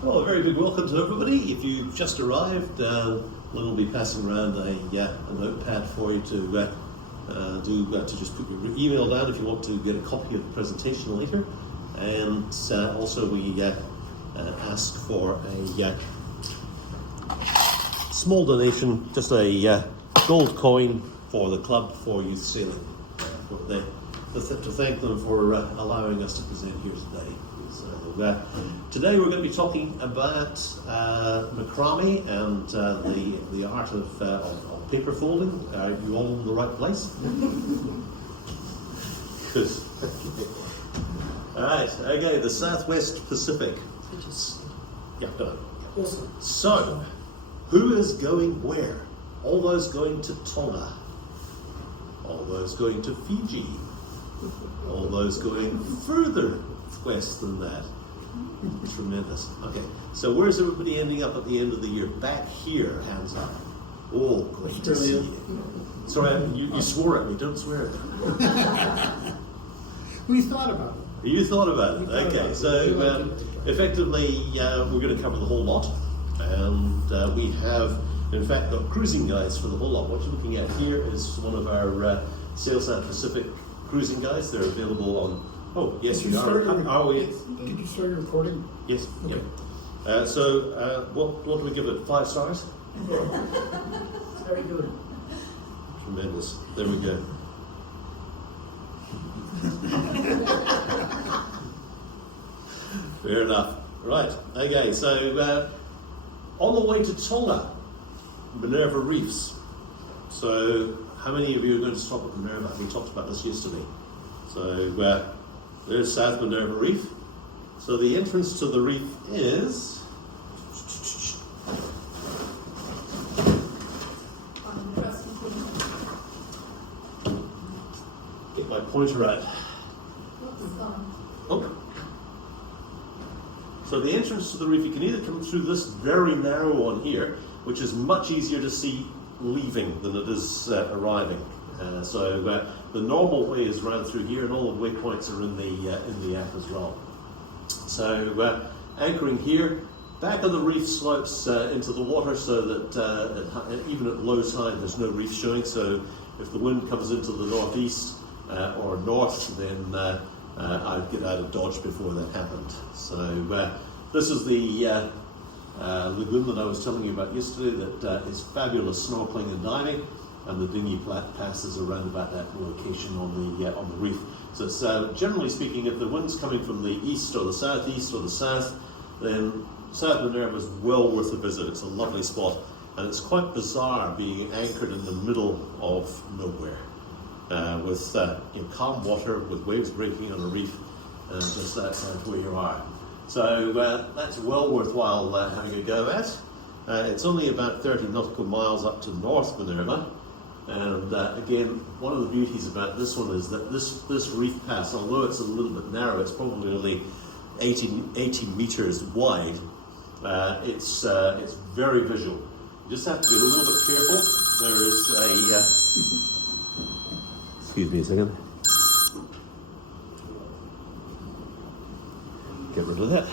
Well, a very big welcome to everybody. If you've just arrived, Lynn will be passing around a notepad for you to just put your email down if you want to get a copy of the presentation later. And also we ask for a small donation, just a gold coin for the club for youth sailing. To thank them for allowing us to present here today. So, today we're going to be talking about macrame and the art of paper folding. Are you all in the right place? Good. All right. Okay. The Southwest Pacific. Yeah. Go on. Awesome. So, who is going where? All those going to Tonga. All those going to Fiji. All those going further west than that. Tremendous. Okay, so where's everybody ending up at the end of the year? Back here, hands up. Oh, great to see you. Sorry, you swore at me. Don't swear at me. We thought about it. You thought about it. Okay, so effectively, we're going to cover the whole lot. And we have, in fact, got cruising guides for the whole lot. What you're looking at here is one of our Sail South Pacific cruising guides. They're available on. Oh, yes, we are. Are we? Did you start recording? Yes. Okay. Yep. What do we give it? 5 stars? Very good. Tremendous. There we go. Fair enough. Right. Okay. So on the way to Tonga, Minerva Reefs. So how many of you are going to stop at Minerva? We talked about this yesterday. So there's South Minerva Reef. So the entrance to the reef is get my pointer out. Oh. So the entrance to the reef, you can either come through this very narrow one here, which is much easier to see leaving than it is arriving. The normal way is around through here, and all the waypoints are in the app as well. So anchoring here, back of the reef slopes into the water, so that even at low tide there's no reef showing. So if the wind comes into the northeast or north, then I'd get out of Dodge before that happened. So this is the lagoon that I was telling you about yesterday that is fabulous snorkeling and diving, and the dinghy passes around about that location on the reef. So it's, generally speaking, if the wind's coming from the east or the southeast or the south, then South Minerva is well worth a visit. It's a lovely spot, and it's quite bizarre being anchored in the middle of nowhere, with calm water, with waves breaking on a reef, just outside where you are. So that's well worthwhile having a go at. It's only about 30 nautical miles up to North Minerva, and again, one of the beauties about this one is that this reef pass, although it's a little bit narrow, it's probably only 80 meters wide. It's very visual. You just have to be a little bit careful. There is a excuse me a second. Get rid of that.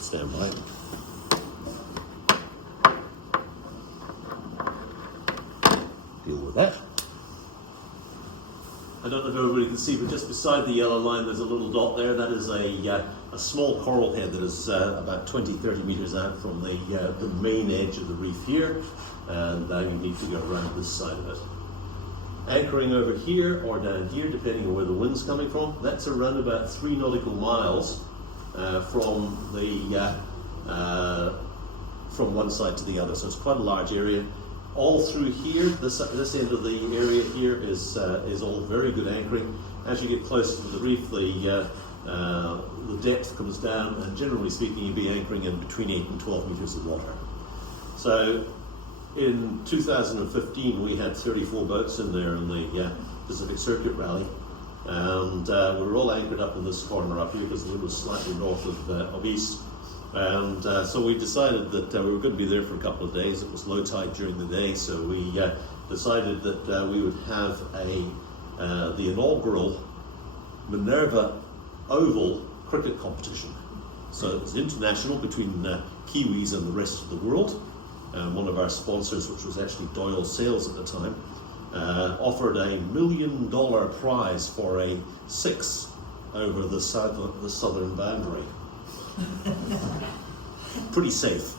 Stand by. Deal with that. I don't know if everybody can see, but just beside the yellow line there's a little dot there. That is a small coral head that is about 20-30 meters out from the main edge of the reef here, and you need to go around this side of it. Anchoring over here or down here, depending on where the wind's coming from, that's around about 3 nautical miles from one side to the other. So it's quite a large area. All through here, this end of the area here is all very good anchoring. As you get closer to the reef, the depth comes down, and generally speaking, you'll be anchoring in between 8 and 12 meters of water. So in 2015, we had 34 boats in there in the Pacific Circuit Rally, and we were all anchored up in this corner up here because the wind was slightly north of east. And so we decided that we were going to be there for a couple of days. It was low tide during the day, so we decided that we would have the inaugural Minerva Oval cricket competition. So it's international between Kiwis and the rest of the world. One of our sponsors, which was actually Doyle Sales at the time, offered $1 million prize for a 6 over the southern boundary. Pretty safe.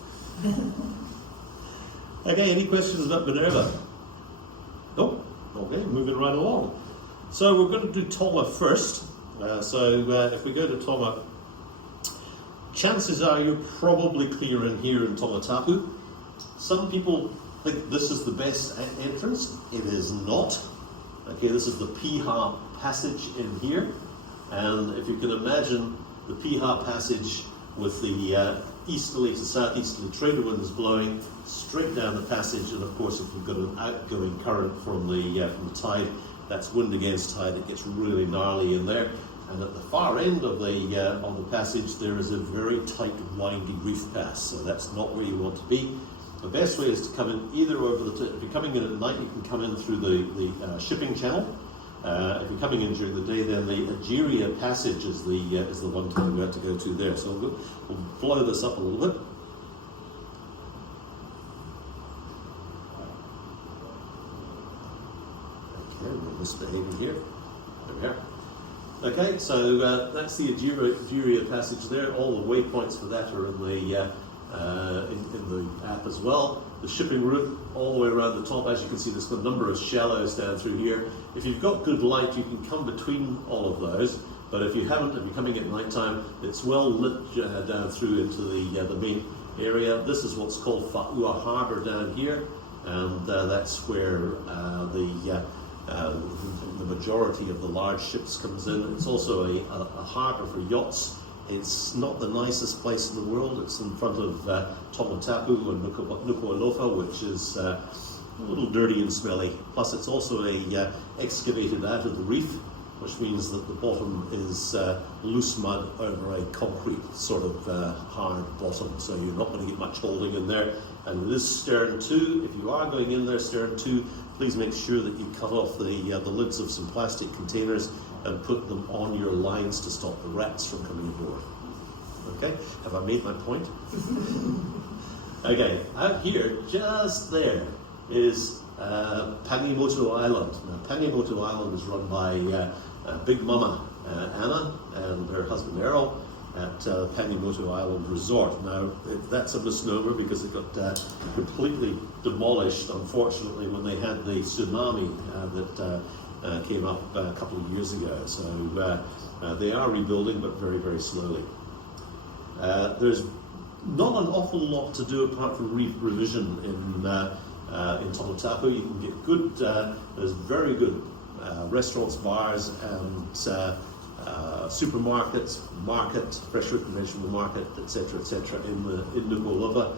Okay, any questions about Minerva? Nope. Okay, moving right along. So we're going to do Tonga first. If we go to Tonga, chances are you're probably clear in here in Tongatapu. Some people think this is the best entrance. It is not. Okay, this is the Piha Passage in here. And if you can imagine the Piha Passage with the easterly to southeasterly trade winds blowing straight down the passage, and of course if you've got an outgoing current from the tide, that's wind against tide, it gets really gnarly in there. And at the far end of the passage there is a very tight windy reef pass, so that's not where you want to be. The best way is to come in either over if you're coming in at night, you can come in through the shipping channel. If you're coming in during the day, then the Egeria Passage is the one we have to go to there. So we'll blow this up a little bit. Okay, we're misbehaving here. There we are. Okay, so that's the Egeria Passage there. All the waypoints for that are in the app as well. The shipping route all the way around the top. As you can see, there's a number of shallows down through here. If you've got good light, you can come between all of those. But if you haven't, if you're coming at night time, it's well lit down through into the main area. This is what's called Fa'ua Harbour down here, and that's where the majority of the large ships comes in. It's also a harbour for yachts. It's not the nicest place in the world. It's in front of Tongatapu and Nuku'alofa, which is a little dirty and smelly. Plus it's also excavated out of the reef, which means that the bottom is loose mud over a concrete sort of hard bottom, so you're not going to get much holding in there. And it is stern to. If you are going in there stern to, please make sure that you cut off the lids of some plastic containers and put them on your lines to stop the rats from coming aboard. Okay, have I made my point? Okay, out here, just there, is Pangimotu Island. Now, Pangimotu Island is run by Big Mama Anna and her husband Errol at Pangimotu Island Resort. Now, that's a misnomer because it got completely demolished, unfortunately, when they had the tsunami that came up a couple of years ago. So they are rebuilding, but very, very slowly. There's not an awful lot to do apart from reef revision in Tongatapu. You can get good, there's very good restaurants, bars, and supermarkets, fresh fruit and vegetable market, etc., in Nuku'alofa.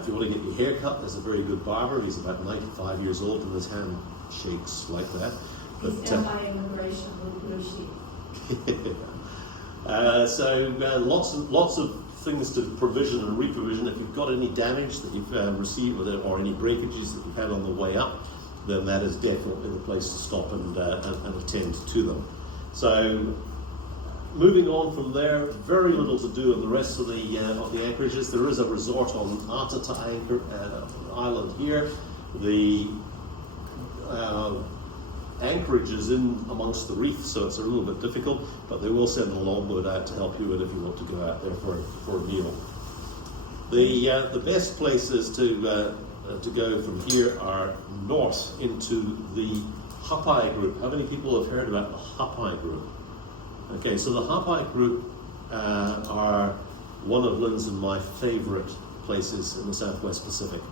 If you want to get your hair cut, there's a very good barber. He's about 95 years old, and his hand shakes like that. He's anti-immigration with blue sheep. So lots of things to provision and reprovision. If you've got any damage that you've received or any breakages that you've had on the way up, then that is definitely the place to stop and attend to them. So moving on from there, very little to do on the rest of the anchorages. There is a resort on Atata Island here. The anchorage is in amongst the reef, so it's a little bit difficult, but they will send a longboat out to help you in if you want to go out there for a meal. The best places to go from here are north into the Hapai group. How many people have heard about the Hapai group? Okay, so the Hapai group are one of Lynn's and my favourite places in the Southwest Pacific.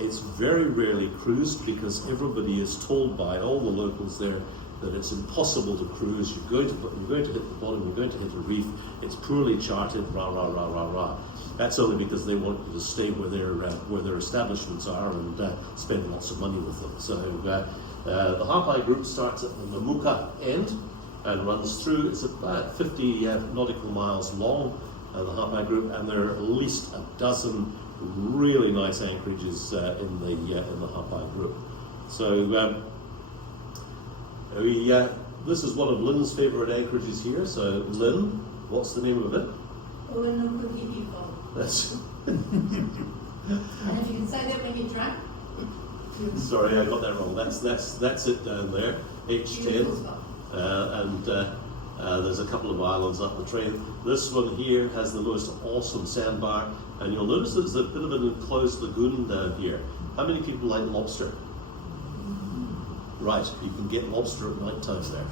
It's very rarely cruised because everybody is told by all the locals there that it's impossible to cruise. You're going to hit the bottom, you're going to hit a reef, it's poorly charted, rah, rah, rah, rah, rah. That's only because they want you to stay where their establishments are and spend lots of money with them. So the Hapai group starts at the Mamuka end and runs through. It's about 50 nautical miles long, the Hapai group, and there are at least a dozen really nice anchorages in the Hapai group. So this is one of Lynn's favourite anchorages here. So Lynn, What's the name of it? That's. And if you can say that when you're drunk, Sorry, I got that wrong. That's it down there, H10, beautiful spot. and there's a couple of islands up the train. This one here has the most awesome sandbar, and you'll notice there's a bit of an enclosed lagoon down here. How many people like lobster? Right, you can get lobster at night time there.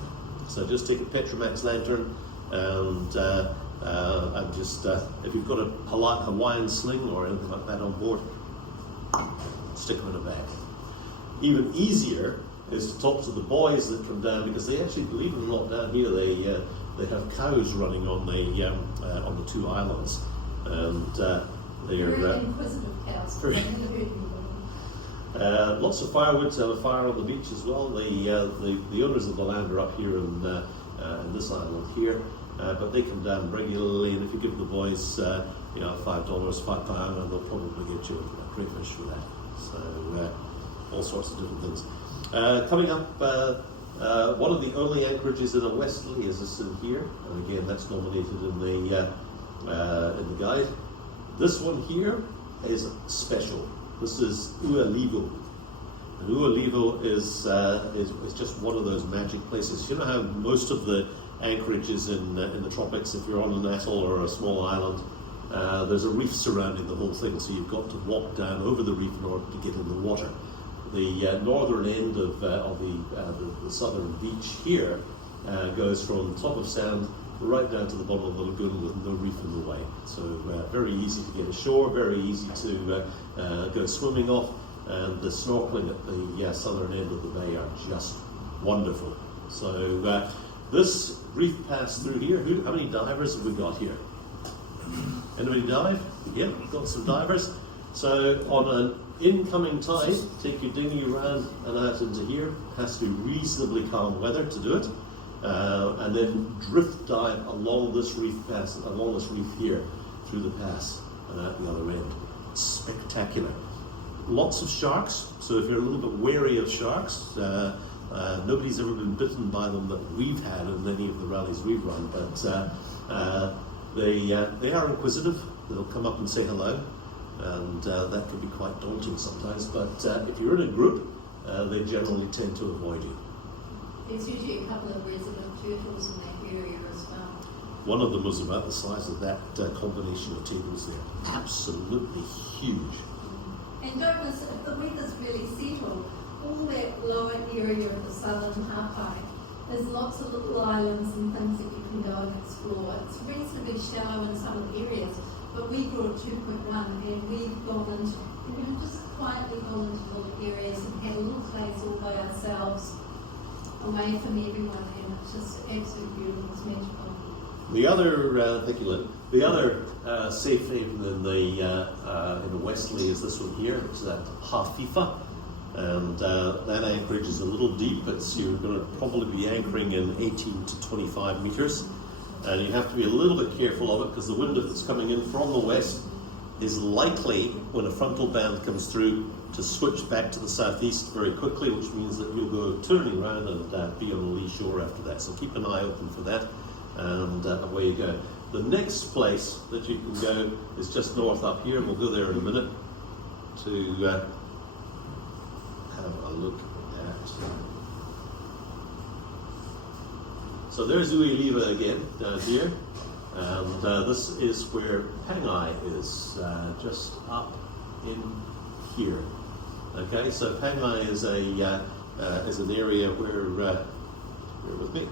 So just take a Petromax lantern and just, if you've got a Hawaiian sling or anything like that on board, stick them in a bag. Even easier is to talk to the boys that come down, because they actually, believe it or not, down here they have cows running on the two islands, and they're Very inquisitive cows. very- lots of firewood to have a fire on the beach as well. The owners of the land are up here in this island here, but they come down regularly, and if you give the boys $5, £5, they'll probably get you a crayfish for that. So all sorts of different things. Coming up, one of the only anchorages in a westerly is this in here, and again that's nominated in the guide. This one here is special. This is Ualivo. And Ualivo is just one of those magic places. You know how most of the anchorages in the tropics, if you're on an atoll or a small island, there's a reef surrounding the whole thing, so you've got to walk down over the reef in order to get in the water. The northern end of the southern beach here goes from the top of sand right down to the bottom of the lagoon with no reef in the way. So very easy to get ashore, very easy to go swimming off, and the snorkeling at the southern end of the bay are just wonderful. So this reef pass through here, how many divers have we got here? Anybody dive? Yeah, we've got some divers. So on an incoming tide, take your dinghy around and out into here. Has to be reasonably calm weather to do it. And then drift dive along this reef here, through the pass and out the other end. Spectacular. Lots of sharks, so if you're a little bit wary of sharks, nobody's ever been bitten by them that we've had in any of the rallies we've run, but they are inquisitive. They'll come up and say hello, and that can be quite daunting sometimes, but if you're in a group, they generally tend to avoid you. There's usually a couple of resident turtles in that area as well. One of them was about the size of that combination of tables there. Absolutely huge. And Douglas, if the weather's really settled, all that lower area of the southern halfway, there's lots of little islands and things that you can go and explore. It's reasonably shallow in some of the areas, but we brought 2.1 and we've gone into, just quietly gone into little areas and had a little place all by ourselves, away from everyone, and it's just absolutely beautiful. It's magical. The other, thank you, Lynn. The other safe haven in the westerly is this one here. It's at Hafifa, and that anchorage is a little deep. You're going to probably be anchoring in 18 to 25 meters, and you have to be a little bit careful of it because the wind that's coming in from the west is likely, when a frontal band comes through, to switch back to the southeast very quickly, which means that you'll go turning around and be on the lee shore after that. So keep an eye open for that, and away you go. The next place that you can go is just north up here, and we'll go there in a minute to have a look at. So there's Uiliva again, down here, and this is where Pangai is, just up in here. Okay, so Pangai is an area where, bear with me.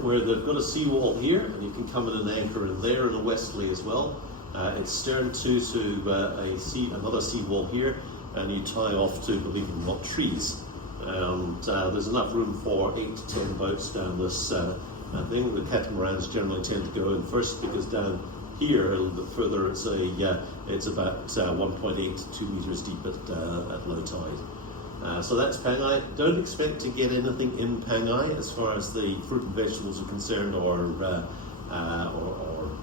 Where they've got a seawall here, and you can come in and anchor in there in a westerly as well. It's stern to another seawall here, and you tie off to, believe it or not, trees. And there's enough room for 8 to 10 boats down this thing. The catamarans generally tend to go in first because down here a little bit further it's about 1.8 to 2 meters deep at low tide. So that's Pangai. Don't expect to get anything in Pangai as far as the fruit and vegetables are concerned, or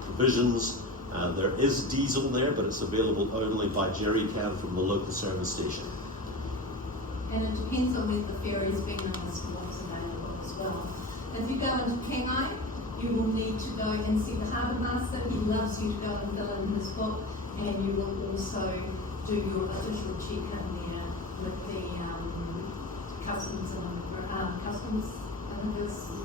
provisions. There is diesel there, but it's available only by jerry can from the local service station. And it depends on where the ferry's been on this water. going to Kenai, you will need to go and see the harbour master. He loves you to go and fill in his book, and you will also do your official check-in there with the customs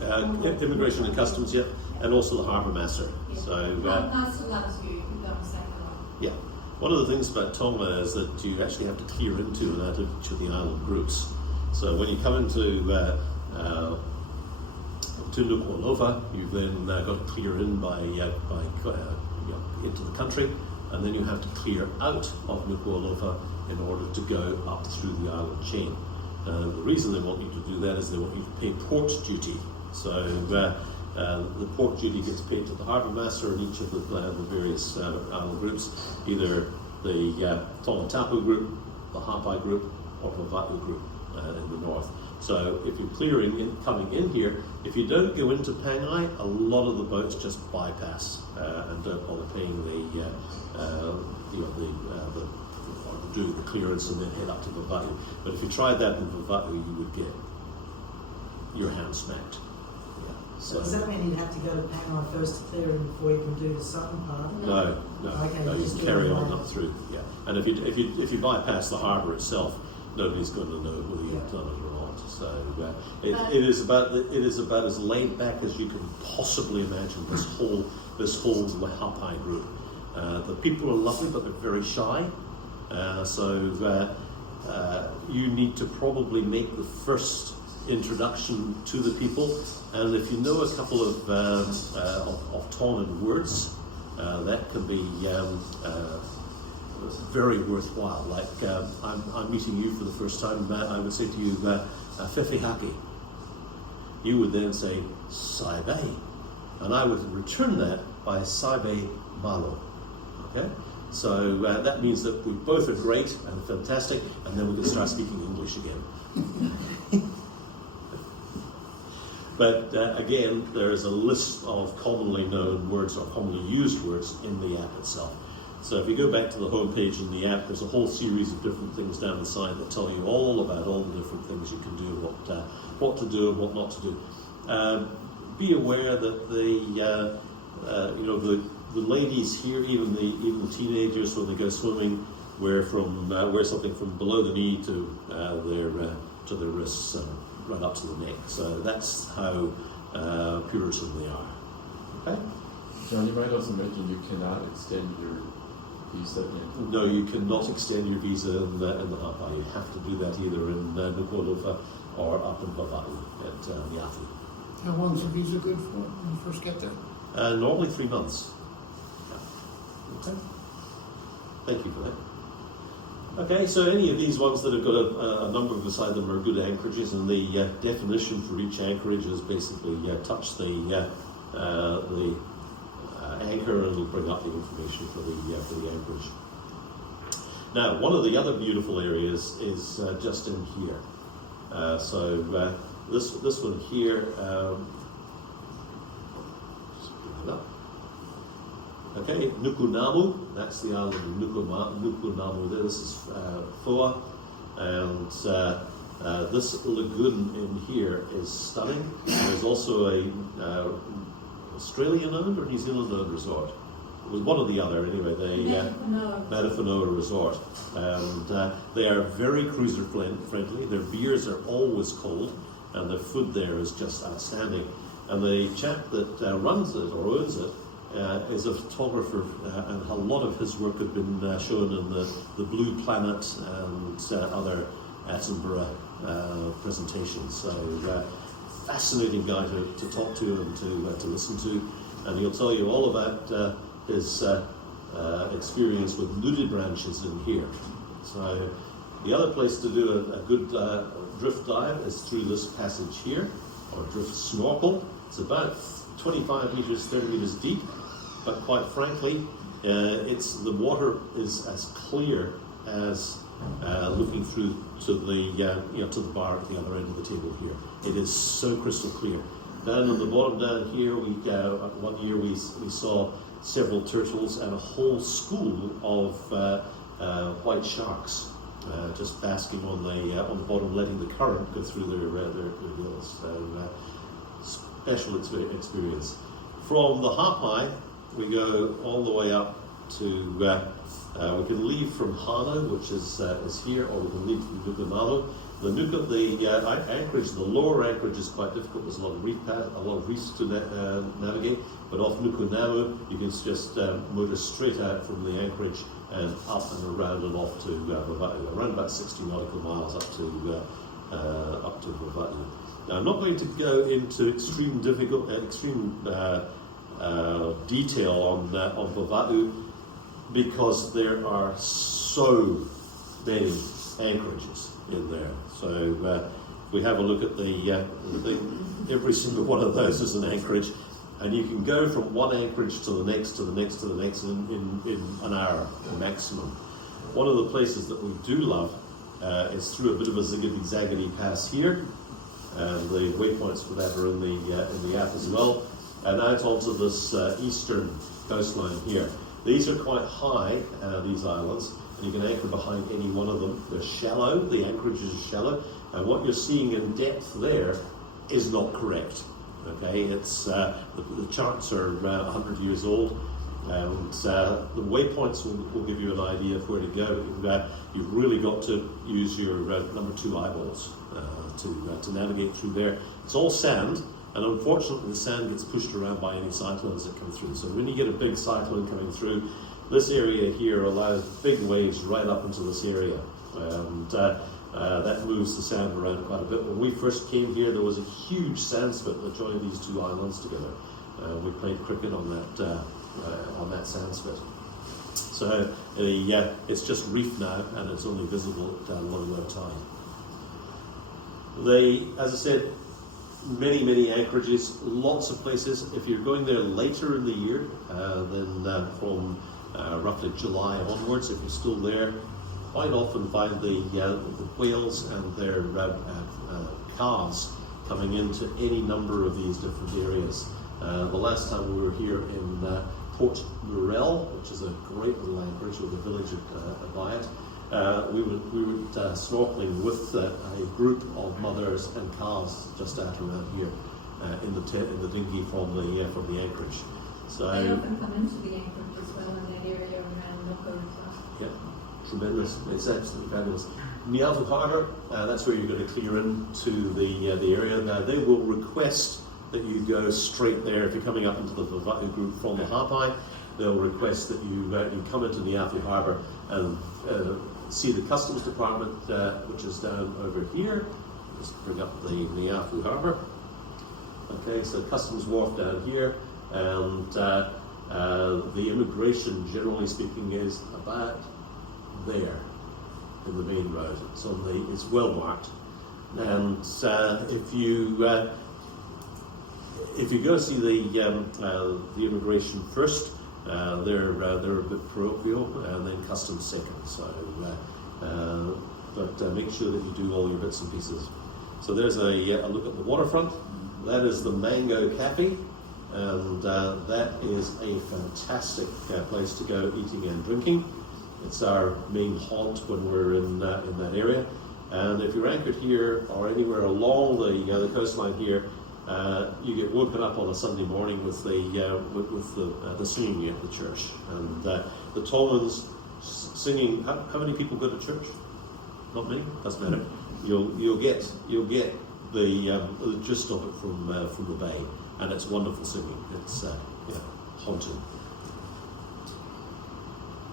and immigration and customs, yeah, and also the harbour master. Yeah. So Harbour master loves you. You go and say hello. yeah. One of the things about Tonga is that you actually have to clear into and out of each of the island groups. So when you come into Nuku'alofa, you've then got to clear in by into the country, and then you have to clear out of Nuku'alofa in order to go up through the island chain. The reason they want you to do that is they want you to pay port duty. So the port duty gets paid to the harbour master in each of the various island groups, either the Tonga Tapu group, the Hapai group, or the Vanuatu group in the north. So if you're clearing coming in here, if you don't go into Pangai, a lot of the boats just bypass and don't bother paying do the clearance and then head up to Vanuatu. But if you tried that in Vanuatu, you would get your hand smacked. Yeah. So does that mean you'd have to go to Pangai first to clear in before you can do the southern part? No. Okay, No, you just can do carry it on right. up through. Yeah. And if you bypass the harbour itself, nobody's going to know whether you've done it or not. So it is about as laid back as you can possibly imagine. This whole Hapai group. The people are lovely, but they're very shy. So you need to probably make the first introduction to the people, and if you know a couple of Tongan words, that can be very worthwhile. Like I'm meeting you for the first time, I would say to you, Whewhihaki. You would then say, Saibai, and I would return that by Saibai Malo. Okay? So that means that we both are great and fantastic, and then we can start speaking English again. But again, there is a list of commonly known words or commonly used words in the app itself. So if you go back to the home page in the app, there's a whole series of different things down the side that tell you all about all the different things you can do, what to do and what not to do. Be aware that the ladies here, even the teenagers, when they go swimming, wear something from below the knee to their wrists, right up to the neck. So that's how Puritan they are. Okay. John, you might also mention you cannot extend your visa in. No, you cannot extend your visa in the Hapai. You have to do that either in Nuku'alofa or up in Vanuatu at Vanuatu. How long is the visa good for when you first get there? Normally 3 months. Okay. Thank you for that. Okay, so any of these ones that have got a number beside them are good anchorages, and the definition for each anchorage is basically touch the anchor and it'll bring up the information for the anchorage. Now, one of the other beautiful areas is just in here. So this one here. Just bring it up. Okay, Nuku'namu, that's the island of Nuku'namu there. This is Foa, and this lagoon in here is stunning. There's also a Australian-owned or New Zealand-owned resort. It was one or the other, anyway. Matawhanoa Resort, and they are very cruiser friendly. Their beers are always cold, and their food there is just outstanding. And the chap that runs it or owns it is a photographer, and a lot of his work had been shown in the Blue Planet and other Attenborough presentations. So fascinating guy to talk to and to listen to, and he'll tell you all about his experience with nudie branches in here. So the other place to do a good drift dive is through this passage here, or drift snorkel. It's about 25 meters, 30 meters deep. But quite frankly, the water is as clear as looking through to the bar at the other end of the table here. It is so crystal clear. Down on the bottom down here, one year we saw several turtles and a whole school of white sharks just basking on the bottom, letting the current go through their gills. So special experience. From the Hapai, we go all the way up to, we can leave from Hano, which is here, or we can leave from Nukunano. The anchorage, the lower anchorage is quite difficult. There's a lot of reefs to navigate, but off Nukunano, you can just motor straight out from the anchorage and up and around and off to Vanuatu, around about 60 nautical miles up to Vanuatu. Now, I'm not going to go into extreme detail on Vanuatu because there are so many anchorages in there. So we have a look at the every single one of those is an anchorage, and you can go from one anchorage to the next, to the next, to the next in an hour maximum. One of the places that we do love is through a bit of a ziggity-zaggity pass here, and the waypoints for that are in the app as well, and out onto this eastern coastline here. These are quite high, these islands, and you can anchor behind any one of them. They're shallow, the anchorage is shallow, and what you're seeing in depth there is not correct. Okay, it's the charts are 100 years old, and the waypoints will give you an idea of where to go. You've really got to use your number 2 eyeballs to navigate through there. It's all sand, and unfortunately the sand gets pushed around by any cyclones that come through. So when you get a big cyclone coming through, this area here allows big waves right up into this area, and that moves the sand around quite a bit. When we first came here, there was a huge sand spit that joined these 2 islands together. We played cricket on that sand spit. So it's just reef now, and it's only visible at low tide. As I said, many anchorages, lots of places. If you're going there later in the year, then from roughly July onwards, if you're still there, quite often find the whales and their calves coming into any number of these different areas. The last time we were here in Port Murrell, which is a great little anchorage with a village by it, we were snorkeling with a group of mothers and calves just out around here in the dinghy from the anchorage. So they often come into the anchorage as well in that area around Noko as well. Yeah, tremendous. It's absolutely fabulous. Minerva Harbour, that's where you're going to clear into the area. Now they will request that you go straight there. If you're coming up into the Vanuatu group from the Hapai, they'll request that you come into Minerva Harbour and see the Customs Department, which is down over here. Just bring up the Minerva Harbour. Okay, so Customs Wharf down here, and the immigration, generally speaking, is about there in the main road. It's well marked, and if you go see the immigration first, they're a bit parochial, and then customs second. So, but make sure that you do all your bits and pieces. So there's a look at the waterfront. That is the Mango Cafe, and that is a fantastic place to go eating and drinking. It's our main haunt when we're in that area. And if you're anchored here or anywhere along the coastline here, you get woken up on a Sunday morning with the singing at the church, and the Tongans singing. How many people go to church? Not many. Doesn't matter. You'll get the gist of it from the bay, and it's wonderful singing. It's haunting.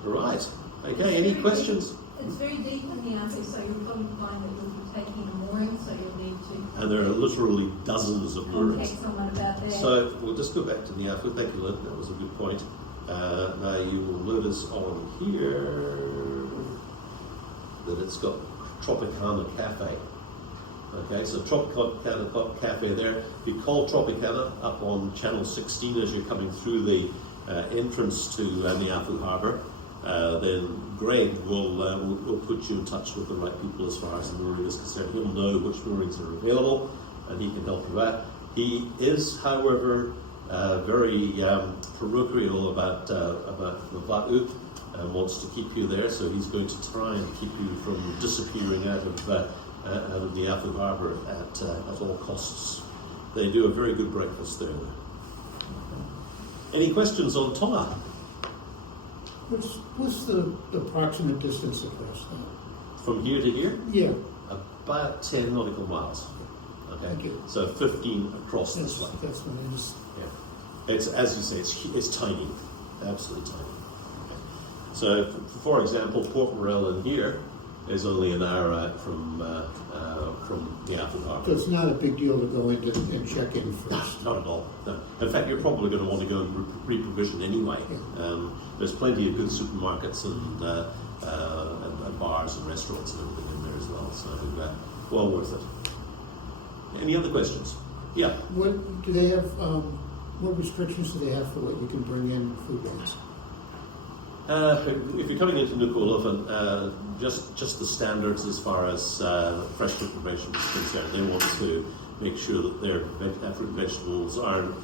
Right. Okay. Any questions? It's very deep in the answer, so you'll probably find that you'll be taking a mooring, so you'll need to. And there are literally dozens of moorings. Contact someone about that. So we'll just go back to Niafu. Thank you, Lynn. That was a good point. Now you will notice on here that it's got Tropicana Cafe. Okay, so Tropicana Cafe there. If you call Tropicana up on channel 16 as you're coming through the entrance to Niafu Harbour, then Greg will put you in touch with the right people as far as the mooring is concerned. He'll know which moorings are available, and he can help you out. He is, however, very parochial about Vanuatu and wants to keep you there, so he's going to try and keep you from disappearing out of the Niafu Harbour at all costs. they do a very good breakfast there. Any questions on Tonga? What's the approximate distance across that? From here to here? Yeah, About 10 nautical miles. Okay, Thank you. so 15 across that's, this way. that's what I was, Yeah, it's, as you say, it's tiny, absolutely tiny. Okay. So, for example, Port Morel in here is only an hour out from the Auckland so Harbour. it's not a big deal to go in and check in first. Not at all. No. In fact, you're probably going to want to go and re-provision anyway. There's plenty of good supermarkets and bars and restaurants and everything in there as well. So, well worth it. Any other questions? Yeah. What do they have? What restrictions do they have for what you can bring in food-wise? If you're coming into Nuku'alofa, just the standards as far as fresh fruit and vegetables is concerned. They want to make sure that their fruit and vegetables aren't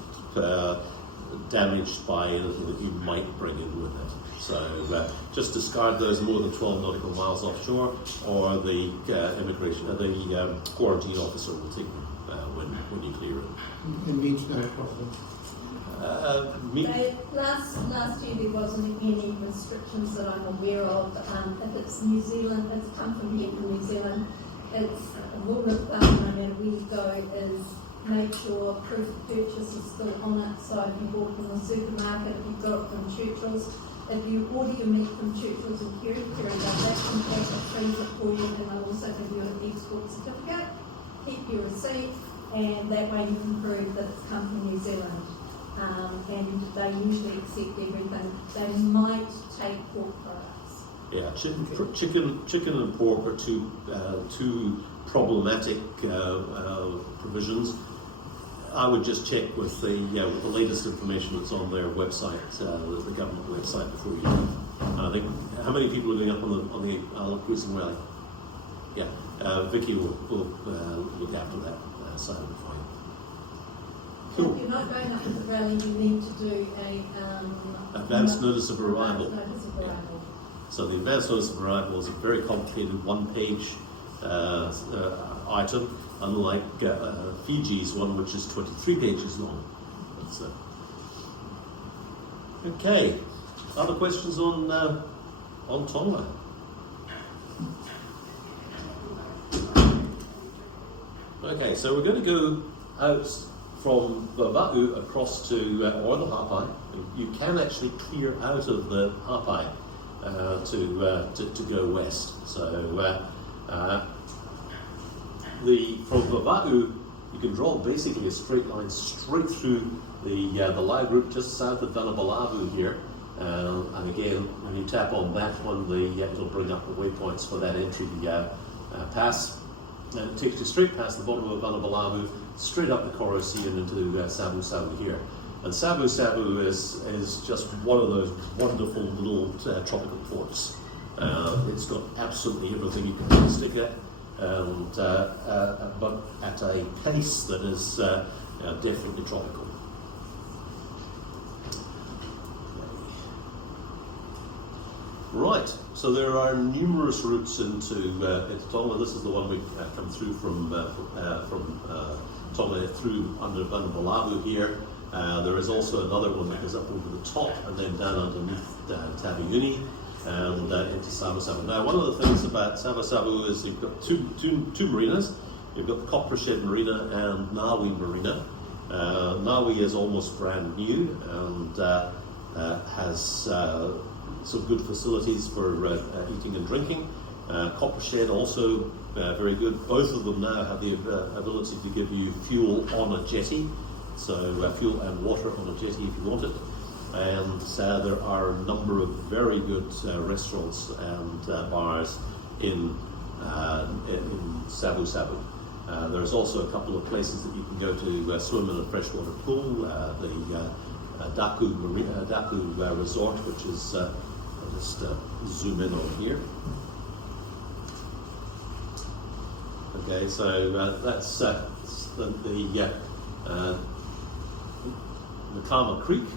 damaged by anything that you might bring in with it. So just discard those more than 12 nautical miles offshore, or the quarantine officer will take them when you clear it. And meat's not a problem. Last year there wasn't any restrictions that I'm aware of. If it's New Zealand, it's come from here from New Zealand. It's a rule of thumb, no matter where you go, is make sure proof of purchase is still on it. So if you bought from the supermarket, if you got it from Churchill's, if you order your meat from Churchill's and Kerry does that, can take it, freeze it for you, and they'll also give you an export certificate. Keep your receipt, and that way you can prove that it's come from New Zealand. And they usually accept everything. They might take pork products. Yeah, chicken and pork are two problematic provisions. I would just check with the latest information that's on their website, the government website, before you leave. I think how many people are going up on the Island Cruising Rally? Yeah, Vicky will look after that side of it for you. Cool. If you're not going up to the rally, you need to do a advance notice of arrival. Advance notice of arrival. So the advance notice of arrival is a very complicated one-page item, unlike Fiji's one, which is 23 pages long. Okay. Other questions on Tonga? Okay, so we're going to go out from Vanuatu across to or the Hapai. You can actually clear out of the Hapai to go west. So from Vanuatu, you can draw basically a straight line straight through the live route just south of Vanuatu here. And again, when you tap on that one, it'll bring up the waypoints for that entry pass. And it takes you straight past the bottom of Vanuatu, straight up the Koro Sea and into Sabu Sabu here. And Sabu Sabu is just one of those wonderful little tropical ports. It's got absolutely everything you can stick at, and but at a pace that is definitely tropical. Right, so there are numerous routes into Tonga. This is the one we come through from Tonga through under Vanuatu here. There is also another one that goes up over the top and then down underneath Taveuni and into Sabu Sabu. Now, one of the things about Sabu Sabu is you've got two marinas. You've got the Coppershed Marina and Nawi Marina. Nawi is almost brand new and has some good facilities for eating and drinking. Coppershed also very good. Both of them now have the ability to give you fuel on a jetty, so fuel and water on a jetty if you want it. And there are a number of very good restaurants and bars in Sabu Sabu. There's also a couple of places that you can go to swim in a freshwater pool. The Daku Resort, which is I'll just zoom in on here. Okay, so that's the Nakama Creek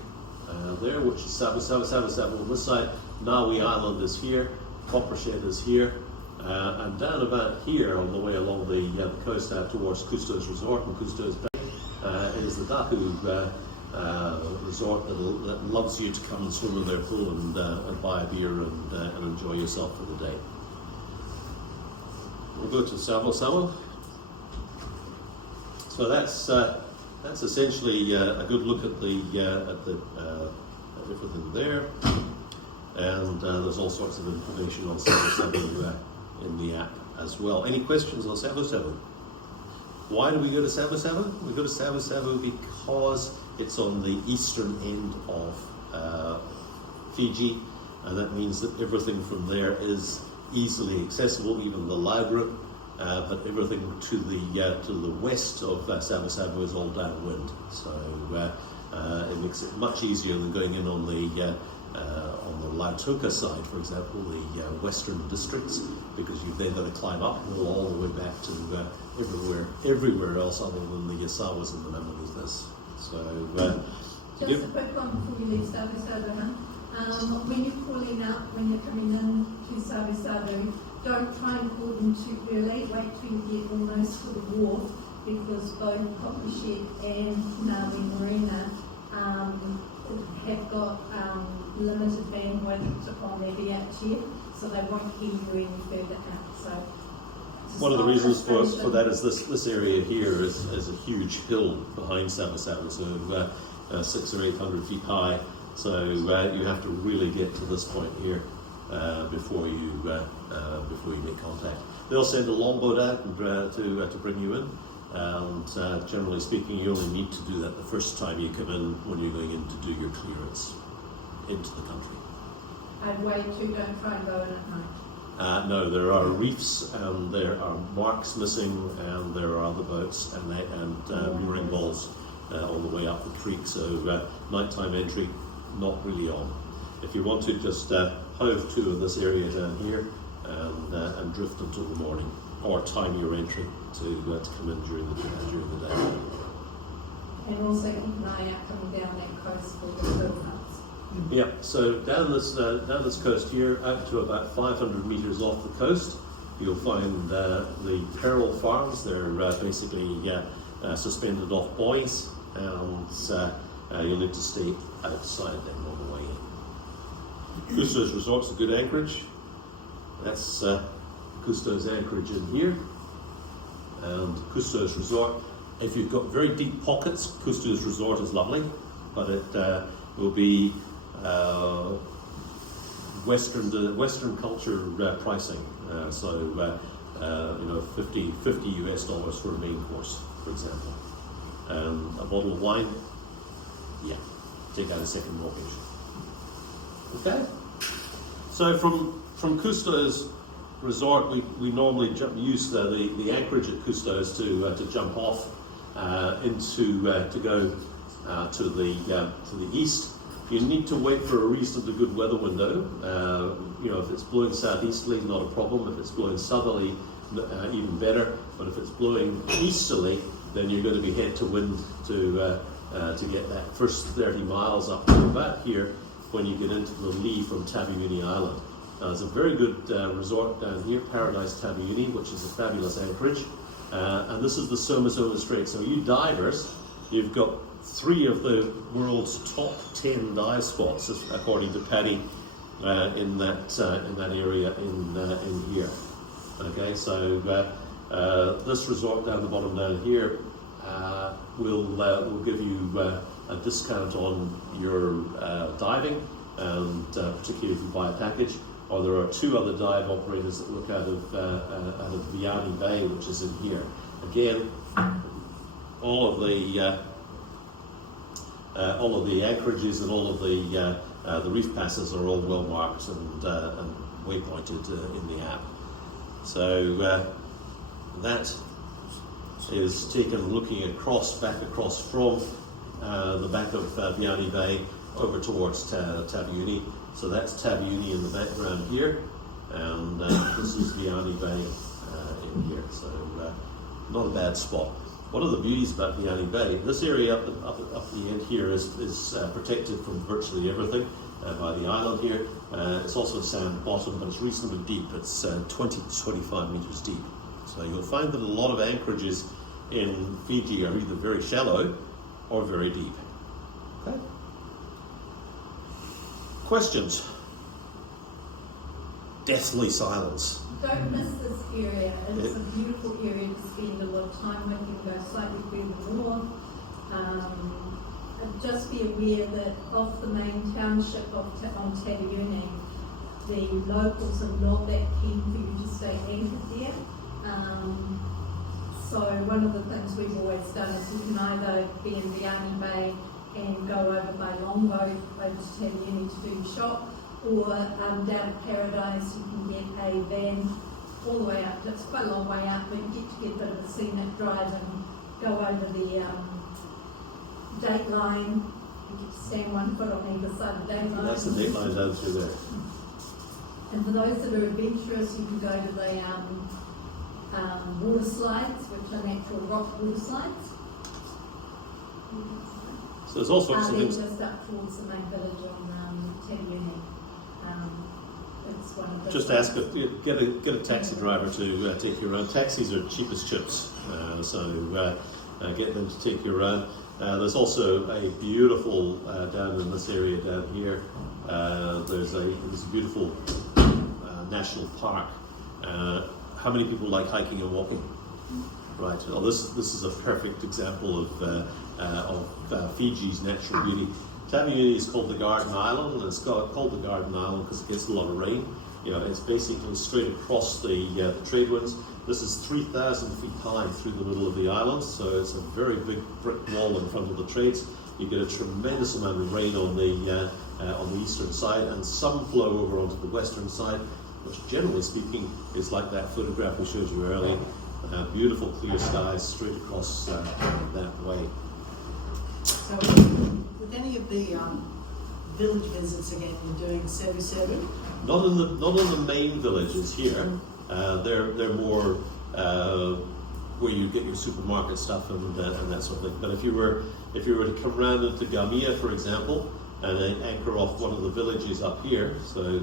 there, which is Sabu Sabu on this side. Nawi Island is here, Coppershed is here, and down about here on the way along the coast out towards Cousteau's Resort and Cousteau's Bay is the Daku resort that loves you to come and swim in their pool and buy a beer and enjoy yourself for the day. We'll go to Savo Savo. So that's essentially a good look at everything there, and there's all sorts of information on Savo Savo in the app as well. Any questions on Savo Savo? Why do we go to Savo Savo? We go to Savo Savo because it's on the eastern end of Fiji, and that means that everything from there is easily accessible, even the lagoon. But everything to the west of Savo Savo is all downwind, so it makes it much easier than going in on the Lautoka side, for example, the western districts, because you've then got to climb uphill all the way back to everywhere else other than the Yasawas and the Mamalitas. So just a quick one before we leave Savo Savo, when you're calling out, when you're coming in to Savo Savo, don't try and call them too early. Wait till you get almost to the wharf, because both Coffee Shed and Nawi Marina have got limited bandwidth on their VHF, so they won't hear you any further out. So one of the reasons for that is this area here is a huge hill behind Savo Savo, so 600 or 800 feet high. So you have to really get to this point here before you make contact. They'll send a longboat out to bring you in, and generally speaking, you only need to do that the first time you come in when you're going in to do your clearance into the country. I'd wait to don't try and go in at night. No, there are reefs and there are marks missing, and there are other boats and mooring balls all the way up the creek. So nighttime entry, not really on. If you want to, just hove to in this area down here and drift until the morning, or time your entry to come in during the day. And also keep an eye out coming down that coast for the hill huts. Yeah, so down this coast here, up to about 500 metres off the coast, you'll find the Peril Farms. They're basically suspended off buoys, and you'll need to stay outside them on the way in. Cousteau's Resort's a good anchorage. That's Cousteau's anchorage in here. And Cousteau's Resort, if you've got very deep pockets, Cousteau's Resort is lovely, but it will be Western culture pricing. So 50 US dollars for a main course, for example. A bottle of wine, yeah, take out a second mortgage. Okay? So from Cousteau's Resort, we normally use the anchorage at Cousteau's to jump off to go to the east. You need to wait for a reasonably good weather window. If it's blowing southeasterly, not a problem. If it's blowing southerly, even better. But if it's blowing easterly, then you're going to be head to wind to get that first 30 miles up to about here when you get into the lee from Taveuni Island. There's a very good resort down here, Paradise Taveuni, which is a fabulous anchorage. And this is the Somazona Strait. So you divers, you've got 3 of the world's top 10 dive spots, according to Paddy, in that area in here. Okay, so this resort down the bottom down here will give you a discount on your diving, and particularly if you buy a package. Or there are 2 other dive operators that look out of Viani Bay, which is in here. Again, all of the anchorages and all of the reef passes are all well marked and waypointed in the app. So that is taken looking back across from the back of Viani Bay over towards Taveuni. So that's Taveuni in the background here, and this is Viani Bay in here. So not a bad spot. One of the beauties about Viani Bay, this area up the end here is protected from virtually everything by the island here. It's also sand bottom, but it's reasonably deep. It's 20 to 25 meters deep. So you'll find that a lot of anchorages in Fiji are either very shallow or very deep. Okay. Questions? Deathly silence. Don't miss this area. It's a beautiful area to spend a lot of time with. You can go slightly further north. And just be aware that off the main township on Caledonia, the locals are not that keen for you to stay anchored there. So one of the things we've always done is you can either be in Vianney Bay and go over by longboat over to Caledonia to do your shop, or down at Paradise you can get a van all the way up. It's quite a long way up, but you get to get a bit of a scenic drive and go over the date line. You get to stand 1 foot on either side of the date line. That's the date line down through there. And for those that are adventurous, you can go to the water slides, which are natural rock water slides. So there's all sorts of They're things. just up towards the main village on Caledonia. It's one of the Just ask, get a taxi driver to take you around. Taxis are cheap as chips, so get them to take you around. There's also a beautiful, down in this area down here, there's a beautiful national park. How many people like hiking and walking? Right. Well, this is a perfect example of Fiji's natural beauty. Taveuni is called the Garden Island, and it's called the Garden Island because it gets a lot of rain. You know, it's basically straight across the trade winds. This is 3,000 feet high through the middle of the island, so it's a very big brick wall in front of the trades. You get a tremendous amount of rain on the eastern side, and some flow over onto the western side, which generally speaking is like that photograph we showed you earlier. Beautiful clear skies straight across that way. So, with any of the village visits again, you're doing seru-seru? Not in the main villages here. They're more where you get your supermarket stuff and that sort of thing. But if you were to come around into Gamia, for example, and then anchor off one of the villages up here. So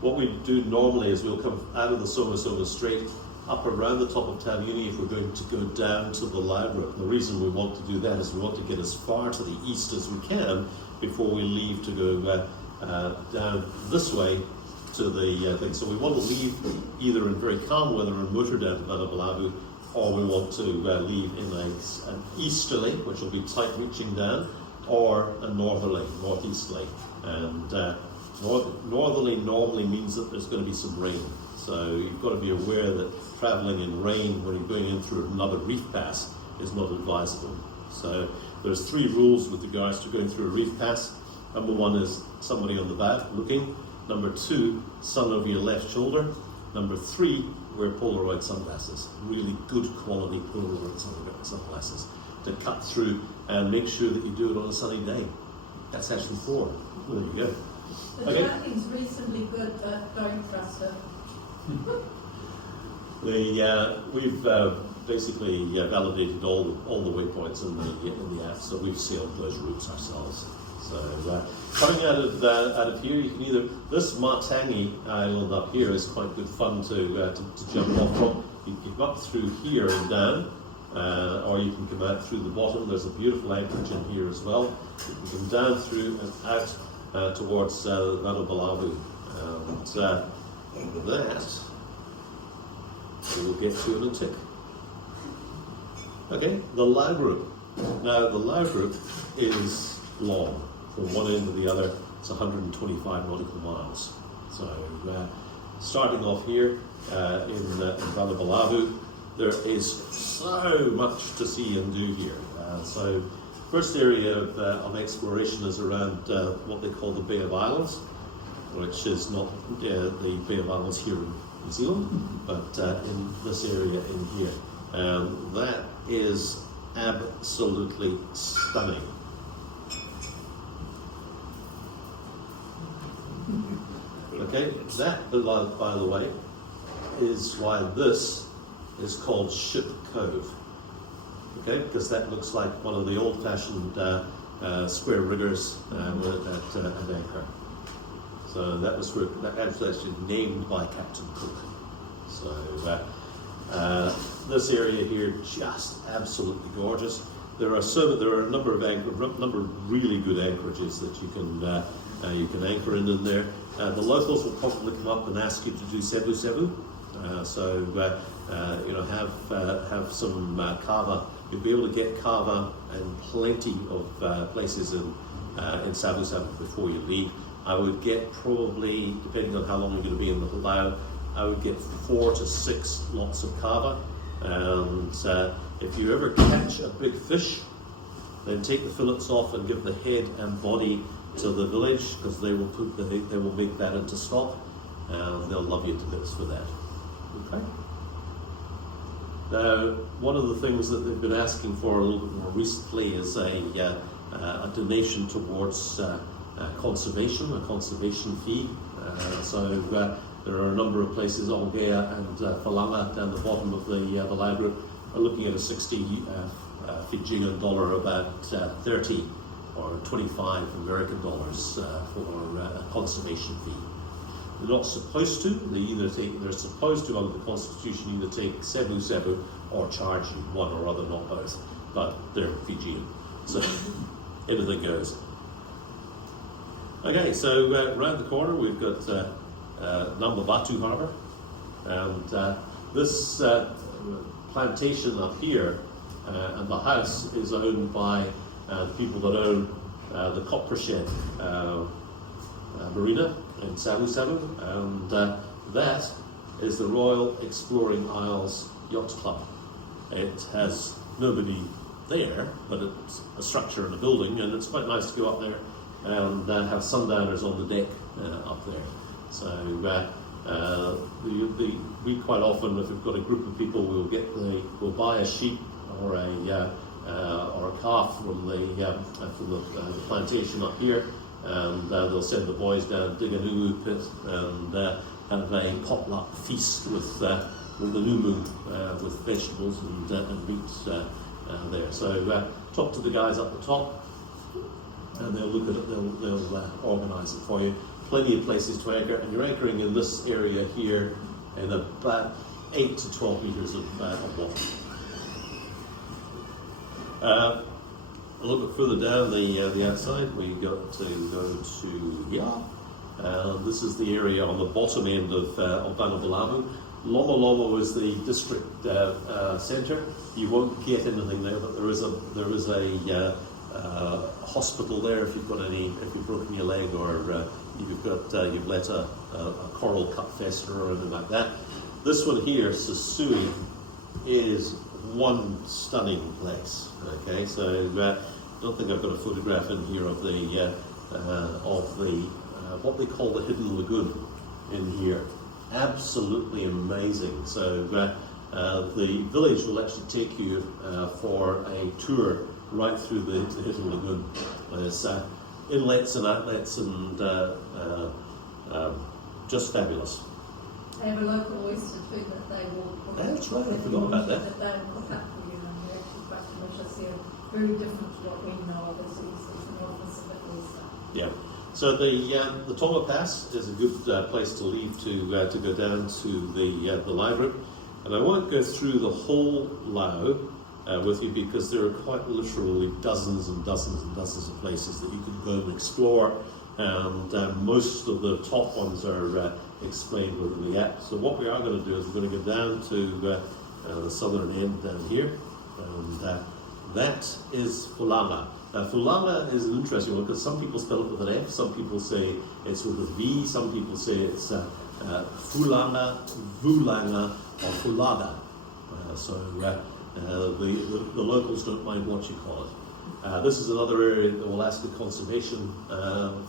what we do normally is we'll come out of the Soma Strait up around the top of Taveuni if we're going to go down to the Laugroup. The reason we want to do that is we want to get as far to the east as we can before we leave to go down this way to the thing. So we want to leave either in very calm weather and motor down to Vanuatu, or we want to leave in an easterly, which will be tight reaching down, or a northerly, northeasterly. And northerly normally means that there's going to be some rain. So you've got to be aware that travelling in rain when you're going in through another reef pass is not advisable. So there's 3 rules with regards to going through a reef pass. Number 1 is somebody on the back looking. Number 2, sun over your left shoulder. Number 3, wear Polaroid sunglasses. Really good quality Polaroid sunglasses to cut through and make sure that you do it on a sunny day. That's actually 4. There you go. The Okay. tracking's reasonably good, but don't trust it. We've basically validated all the waypoints in the app, so we've sailed those routes ourselves. So coming out of here, you can either this Matangi island up here is quite good fun to jump off from. You can go up through here and down, or you can come out through the bottom. There's a beautiful anchorage in here as well. You can come down through and out towards Vanuatu. And with that, we will get to it in a tick. Okay, the Laugroup. Now, the Laugroup is long. From one end to the other, it's 125 nautical miles. So, starting off here in Vanuatu, there is so much to see and do here. So, first area of exploration is around what they call the Bay of Islands, which is not the Bay of Islands here in New Zealand, but in this area in here. That is absolutely stunning. Okay, that, by the way, is why this is called Ship Cove. Okay, because that looks like one of the old-fashioned square riggers at anchor. So that was where that was actually named by Captain Cook. So this area here just absolutely gorgeous. There are a number of really good anchorages that you can anchor in there. The locals will probably come up and ask you to do sevu. Have some kava. You'll be able to get kava in plenty of places in Savu before you leave. I would get probably, depending on how long you're going to be in the Palau, I would get 4 to 6 lots of kava. And if you ever catch a big fish, then take the fillets off and give the head and body to the village, because they will make that into stock, and they'll love you to bits for that. Okay. Now, one of the things that they've been asking for a little bit more recently is a donation towards conservation, a conservation fee. There are a number of places, Ongea and Falanga down the bottom of the Lau group, are looking at a 60 Fijian dollar, about 30 or 25 American dollars for a conservation fee. They're not supposed to. They're supposed to, under the Constitution, either take sevu or charge you, one or other, not both. But they're Fijian, so anything goes. Okay, so around the corner we've got Vanuatu Harbour, and this plantation up here and the house is owned by the people that own the Coppershed Marina in Savu, and that is the Royal Exploring Isles Yacht Club. It has nobody there, but it's a structure and a building, and it's quite nice to go up there and have sundowners on the deck up there. So we quite often, if we've got a group of people, we'll buy a sheep or a calf from the plantation up here, and they'll send the boys down, dig a numu pit, and have a potluck feast with the numu, with vegetables and meat there. So talk to the guys up the top, and they'll look at it. They'll organise it for you. Plenty of places to anchor, and you're anchoring in this area here in about 8 to 12 meters of water. A little bit further down the outside, we got to go to here. This is the area on the bottom end of Vanuatu. Lomo is the district centre. You won't get anything there, but there is a hospital there if you've broken your leg, or you've let a coral cut fester or anything like that. This one here, Susui, is one stunning place. Okay, so I don't think I've got a photograph in here of the what they call the hidden lagoon in here. Absolutely amazing. So the village will actually take you for a tour right through the hidden lagoon. There's inlets and outlets, and just fabulous. They have a local oyster too that they will cook. That's right, I forgot about that. That they will cook up for you, and they're actually quite delicious. They're very different to what we know of as oysters and North Pacific oyster. Yeah. So the Tonga Pass is a good place to leave to go down to the Lau group, and I won't go through the whole Lau with you, because there are quite literally dozens and dozens and dozens of places that you can go and explore, and most of the top ones are explained within the app. So what we are going to do is we're going to go down to the southern end down here, and that is Fulanga. Fulanga is an interesting one, because some people spell it with an F, some people say it's with a V, some people say it's Fulanga, Vulanga, or Fulaga. The locals don't mind what you call it. This is another area that we'll ask a conservation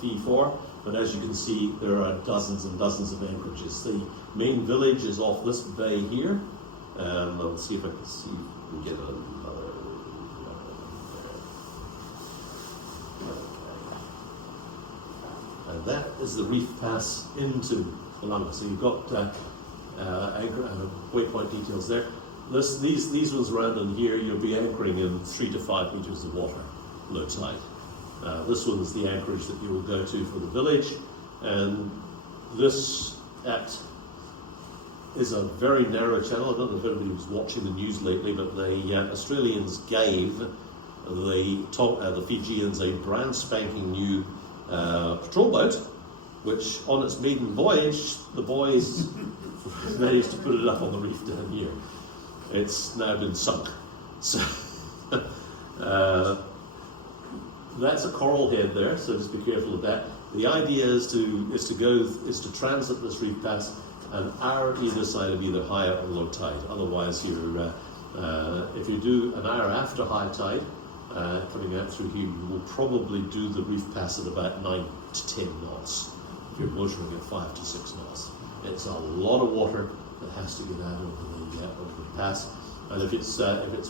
fee for, but as you can see, there are dozens and dozens of anchorages. The main village is off this bay here. I'll see if I can see if we can get another. And that is the reef pass into Fulanga. So you've got waypoint details there. These ones around in here, you'll be anchoring in 3 to 5 meters of water, low tide. This one's the anchorage that you will go to for the village, and this at is a very narrow channel. I don't know if anybody was watching the news lately, but the Australians gave the Fijians a brand spanking new patrol boat, which on its maiden voyage, the boys managed to put it up on the reef down here. It's now been sunk. So that's a coral head there, so just be careful of that. The idea is to transit this reef pass an hour either side of either high or low tide. Otherwise, if you do an hour after high tide, coming out through here, you will probably do the reef pass at about 9 to 10 knots. If you're motoring at 5 to 6 knots, it's a lot of water that has to get out over the pass. And if it's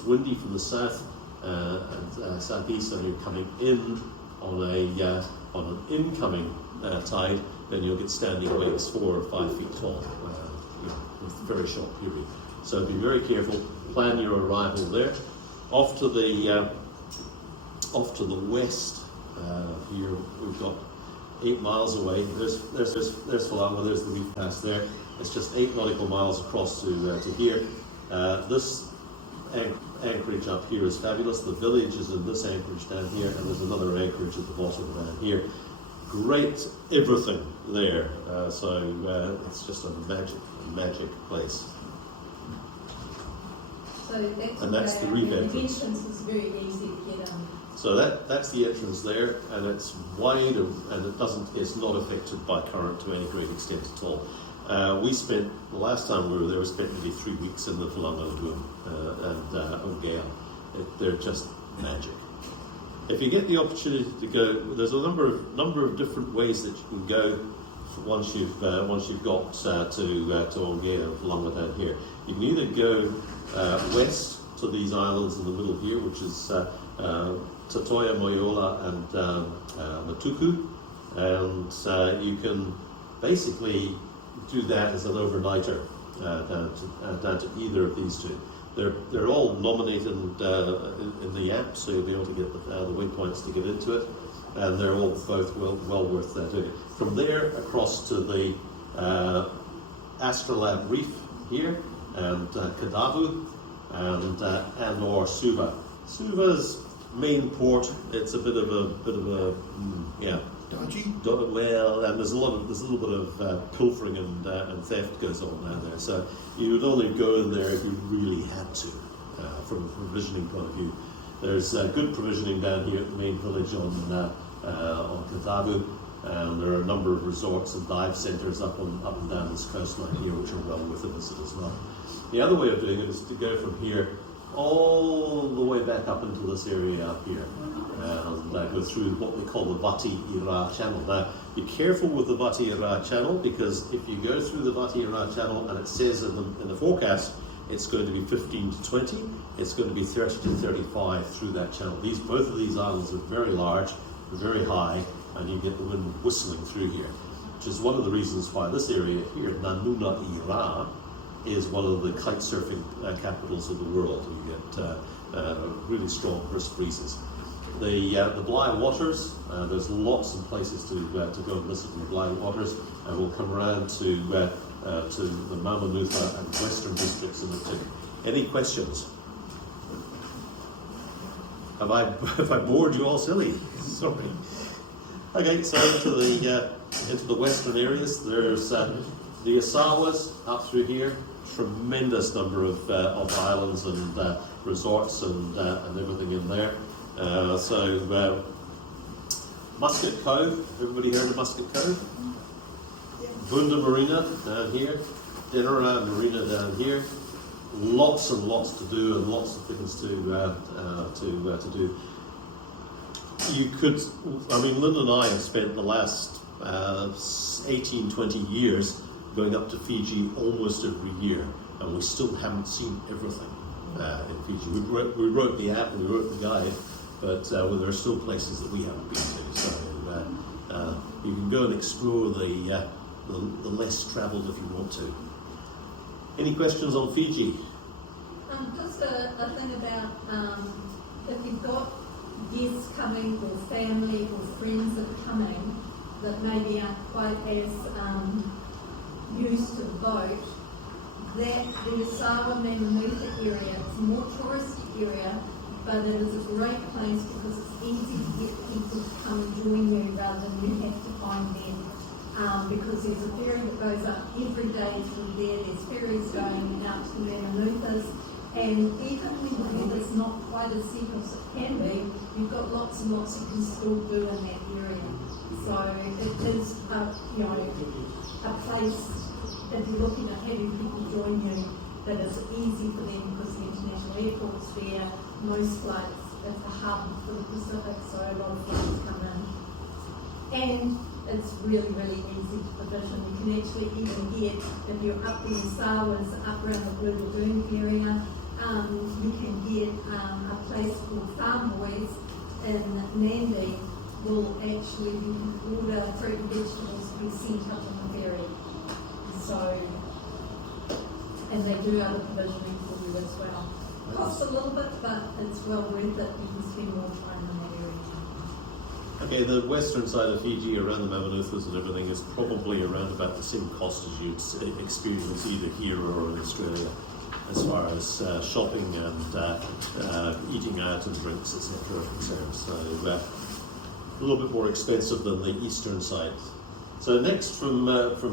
windy from the south and southeast, and you're coming in on an incoming tide, then you'll get standing waves 4 or 5 feet tall with a very short period. So be very careful. Plan your arrival there. Off to the west here, we've got 8 miles away. There's Falanga. There's the reef pass there. It's just 8 nautical miles across to here. This anchorage up here is fabulous. The village is in this anchorage down here, and there's another anchorage at the bottom down here. Great everything there. So it's just a magic place. So And that's the reef entrance. The entrance is very easy to get on. So that's the entrance there, and it's wide, and it's not affected by current to any great extent at all. The last time we were there, we spent maybe 3 weeks in the Falanga Lagoon and Ongea. They're just magic. If you get the opportunity to go, there's a number of different ways that you can go once you've got to Ongea and Falanga down here. You can either go west to these islands in the middle here, which is Tatoia, Moyola, and Matuku, and you can basically do that as an overnighter down to either of these two. They're all nominated in the app, so you'll be able to get the waypoints to get into it, and they're all both well worth doing. From there across to the Astrolabe Reef here, and Kadavu, and or Suva. Suva's main port. It's a bit of a Dodgy? Well, and there's a little bit of pilfering and theft goes on down there. So you would only go in there if you really had to, from a provisioning point of view. There's good provisioning down here at the main village on Kadavu, and there are a number of resorts and dive centres up and down this coastline here, which are well worth a visit as well. The other way of doing it is to go from here all the way back up into this area up here, and go through what we call the Vati Ira channel. Now, be careful with the Vati Ira channel, because if you go through the Vati Ira channel and it says in the forecast it's going to be 15 to 20, it's going to be 30 to 35 through that channel. Both of these islands are very large, very high, and you get the wind whistling through here, which is one of the reasons why this area here, Nanuna Ira, is one of the kite surfing capitals of the world. You get really strong brisk breezes. The Bligh Waters, there's lots of places to go and visit in the Bligh Waters, and we'll come around to the Mamanuca and Western districts in the Any questions? Have I bored you all silly? Sorry. Okay, so into the western areas, there's the Asawas up through here. Tremendous number of islands and resorts and everything in there. Musket Cove, everybody heard of Musket Cove? Yeah. Bunda Marina down here, Denera Marina down here. Lots and lots to do, and lots of things to do. You could, Lynn and I have spent the last 18, 20 years going up to Fiji almost every year, and we still haven't seen everything in Fiji. We wrote the app and we wrote the guide, but there are still places that we haven't been to. So you can go and explore the less travelled if you want to. Any questions on Fiji? Just a thing about if you've got guests coming, or family or friends that are coming that maybe aren't quite as used to the boat, that the Asawa Mangamuka area is a more touristy area, but it is a great place because it's easy to get people to come and join you rather than you have to find them. Because there's a ferry that goes up every day through there. There's ferries going out to the Mangamukas, and even when the weather's not quite as thick as it can be, you've got lots and lots you can still do in that area. So it is a place, if you're looking at having people join you, that is easy for them because the international airport's there, most flights, it's a hub for the Pacific, so a lot of flights come in. And it's really, really easy to provision. You can actually even get, if you're up in the Sawas, up around the Blue Lagoon area, you can get a place called Farm Boys in Nandi will actually, you can order fruit and vegetables to be sent up on the ferry. So, and they do other provisioning for you as well. Costs a little bit, but it's well worth it. You can spend more time in that area. Okay, the western side of Fiji, around the Mamanuthas and everything, is probably around about the same cost as you'd experience either here or in Australia, as far as shopping and eating out and drinks, etc. are concerned. So a little bit more expensive than the eastern side. So next from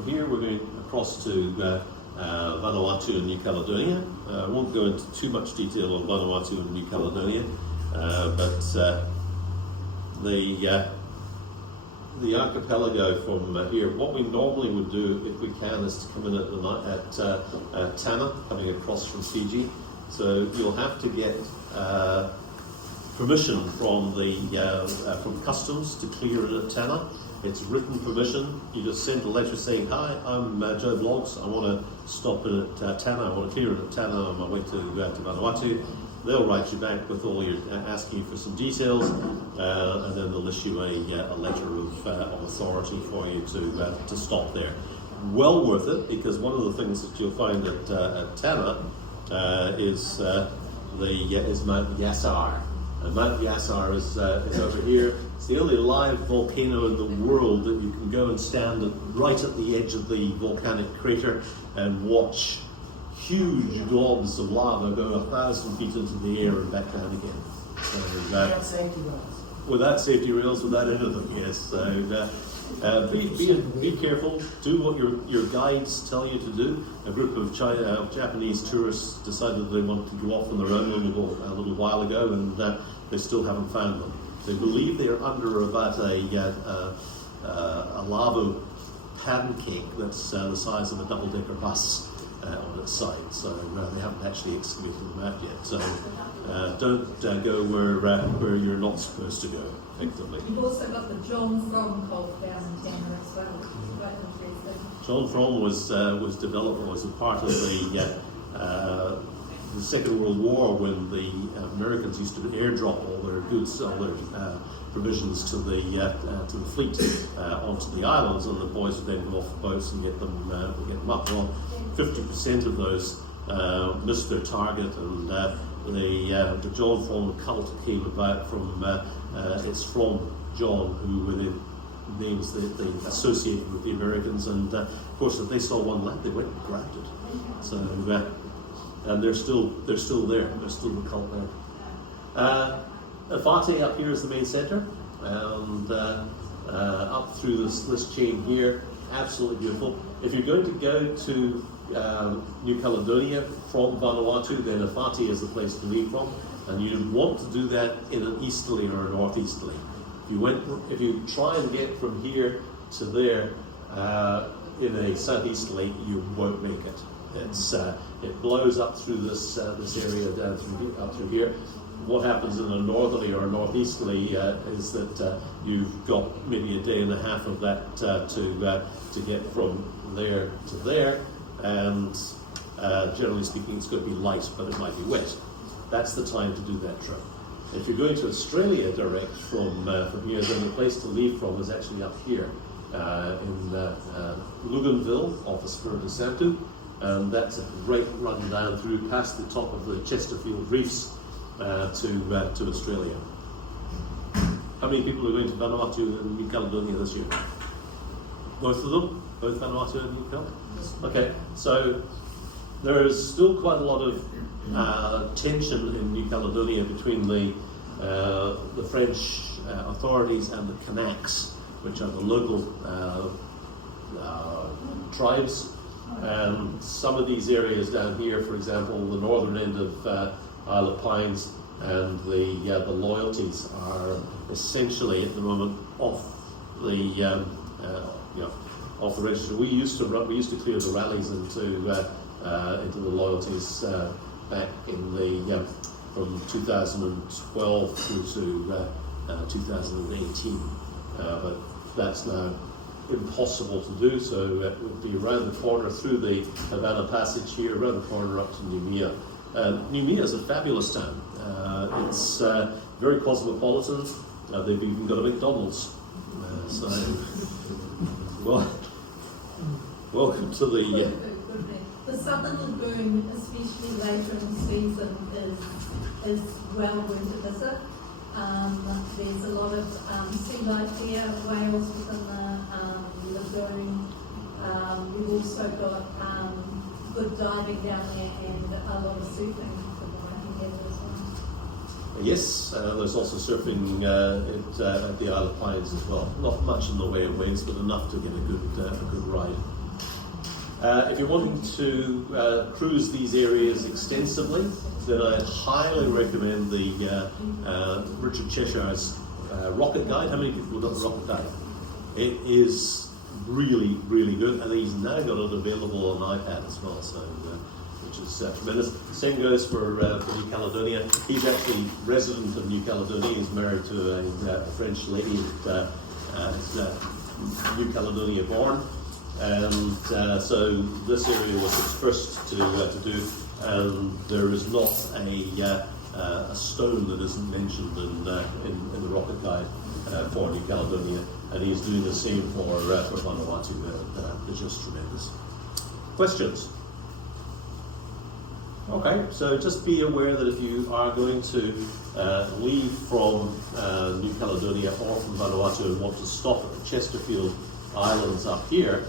here we're going across to Vanuatu and New Caledonia. I won't go into too much detail on Vanuatu and New Caledonia, but the archipelago from here, what we normally would do if we can is to come in at the night at Tanna, coming across from Fiji. So you'll have to get permission from from customs to clear it at Tanna. It's written permission. You just send a letter saying, "Hi, I'm Joe Vlogs. I want to stop in at Tanna. I want to clear it at Tanna on my way to Vanuatu." They'll write you back with all your asking you for some details, and then they'll issue a letter of authority for you to stop there. Well worth it, because one of the things that you'll find at Tanna is Mount Yasar. And Mount Yasar is over here. It's the only live volcano in the world that you can go and stand right at the edge of the volcanic crater and watch huge globs of lava go 1,000 feet into the air and back down again. So, Without safety rails. Without safety rails, without anything, yes. So be careful. Do what your guides tell you to do. A group of Japanese tourists decided they wanted to go off on their own a little while ago, and they still haven't found them. They believe they are under about a lava pancake that's the size of a double-decker bus on its side. So they haven't actually excavated them out yet. So don't go where you're not supposed to go, effectively. You've also got the John From cult down in Tanna as well, which is quite interesting. John From was developed as a part of the Second World War, when the Americans used to airdrop all their goods, all their provisions to the fleet onto the islands, and the boys would then go off the boats and get them up. Well, 50% of those missed their target, and the John From cult came about from it's from John, who were the names that they associated with the Americans, and of course if they saw one land they went and grabbed it. So and they're still there. They're still the cult now. Afate up here is the main centre, and up through this chain here, absolutely beautiful. If you're going to go to New Caledonia from Vanuatu, then Afate is the place to leave from, and you'd want to do that in an easterly or a northeasterly. If you try and get from here to there in a southeasterly, you won't make it. It blows up through this area down up through here. What happens in a northerly or a northeasterly is that you've got maybe a day and a half of that to get from there to there, and generally speaking, it's going to be light, but it might be wet. That's the time to do that trip. If you're going to Australia direct from here, then the place to leave from is actually up here in Luganville, off Espiritu Santo, and that's a great run down through past the top of the Chesterfield Reefs to Australia. How many people are going to Vanuatu and New Caledonia this year? Most of them? Both Vanuatu and New Caledonia? Okay, so There is still quite a lot of tension in New Caledonia between the French authorities and the Kanaks, which are the local tribes. And some of these areas down here, for example, the northern end of Isle of Pines and the loyalties are essentially at the moment off the off the register. We used to clear the rallies into the loyalties back in the from 2012 through to 2018, but that's now impossible to do. So it would be around the corner through the Havana Passage here, around the corner up to Noumea. Noumea is a fabulous town. It's very cosmopolitan. They've even got a McDonald's. So, well, welcome to the. The southern lagoon, especially later in the season, is well worth a visit. There's a lot of sea life there, whales within the lagoon. We've also got good diving down there and a lot of surfing for the working weather as well. Yes, there's also surfing at the Isle of Pines as well. Not much in the way of waves, but enough to get a good ride. If you're wanting to cruise these areas extensively, then I highly recommend the Richard Cheshire's Rocket Guide. How many people have got the Rocket Guide? It is really, really good, and he's now got it available on iPad as well, so which is tremendous. Same goes for New Caledonia. He's actually resident of New Caledonia. He's married to a French lady is New Caledonia born. And so this area was his first to do, and there is not a stone that isn't mentioned in the Rocket Guide for New Caledonia, and he's doing the same for Vanuatu. It's just tremendous. Questions? Okay, so just be aware that if you are going to leave from New Caledonia or from Vanuatu and want to stop at the Chesterfield Islands up here,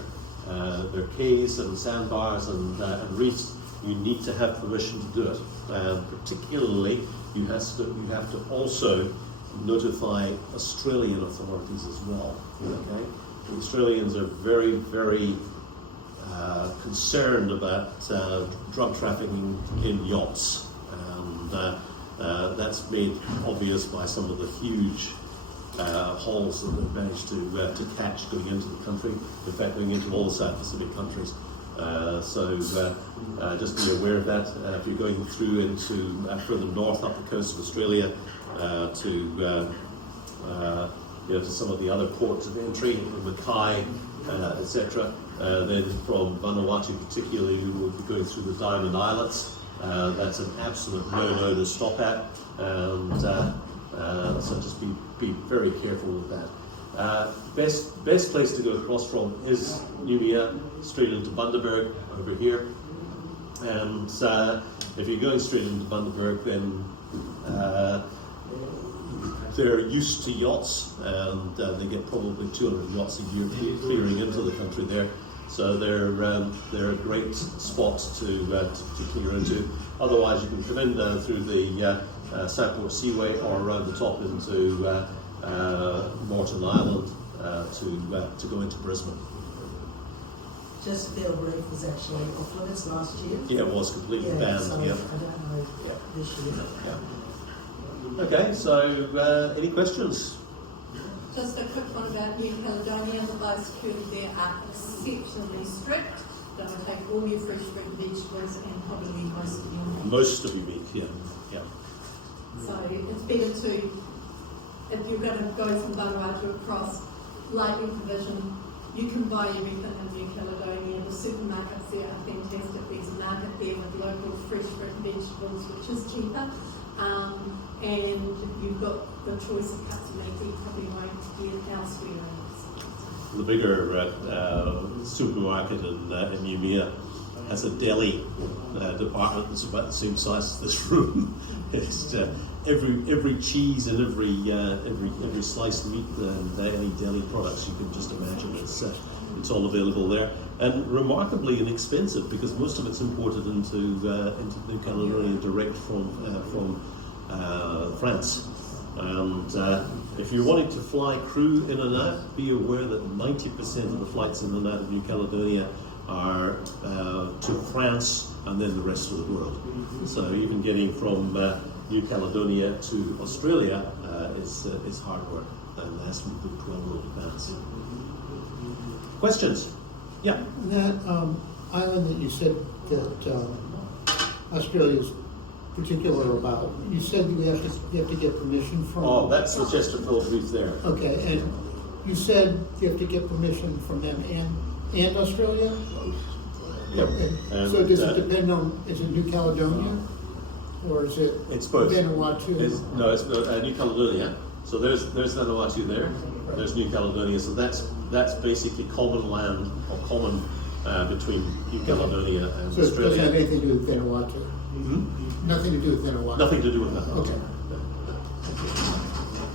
there are cays and sandbars and reefs. You need to have permission to do it. Particularly, you have to also notify Australian authorities as well. Okay, the Australians are very, very concerned about drug trafficking in yachts, and that's made obvious by some of the huge hauls that they've managed to catch going into the country, in fact going into all the South Pacific countries. So just be aware of that. If you're going through into further north up the coast of Australia to some of the other ports of entry, Mackay, etc., then from Vanuatu particularly, you will be going through the Diamond Islets. That's an absolute no-no to stop at, and so just be very careful with that. Best place to go across from is Noumea, straight into Bundaberg over here. And if you're going straight into Bundaberg, then they're used to yachts, and they get probably 200 yachts a year clearing into the country there. So they're a great spot to clear into. Otherwise, you can come in through the Southport Seaway or around the top into Moreton Island to go into Brisbane. Chesterfield Reef was actually off limits last year. Yeah, it was completely banned. So Yeah. I don't know this year. Yeah. Okay, so any questions? Just a quick one about New Caledonia. The biosecurity there are exceptionally strict. They'll take all your fresh fruit and vegetables and probably most of your meat. Most of your meat, yeah. So it's better to, if you're going to go from Vanuatu across, lightly provision, you can buy everything in New Caledonia. The supermarkets there are fantastic. There's a market there with local fresh fruit and vegetables, which is cheaper. And you've got the choice of cuts of meat that you probably won't get elsewhere. The bigger supermarket in Noumea has a deli department that's about the same size as this room. It's every cheese and every sliced meat and any deli products you can just imagine. It's all available there, and remarkably inexpensive because most of it's imported into New Caledonia direct from France. And if you're wanting to fly crew in and out, be aware that 90% of the flights in and out of New Caledonia are to France and then the rest of the world. So even getting from New Caledonia to Australia is hard work, and has to be booked well in advance. Questions? Yeah. That island that you said that Australia's particular about, you said you have to get permission from. Oh, that's the Chesterfield Reef there. Okay, and you said you have to get permission from them and Australia? Yep. And so does it depend on, is it New Caledonia? Or is it It's both. Vanuatu? It's New Caledonia. So there's Vanuatu there. There's New Caledonia. So that's basically common land or common between New Caledonia and So it doesn't have Australia. anything to do with Vanuatu? Nothing to do with Vanuatu? Nothing to do with that. Okay.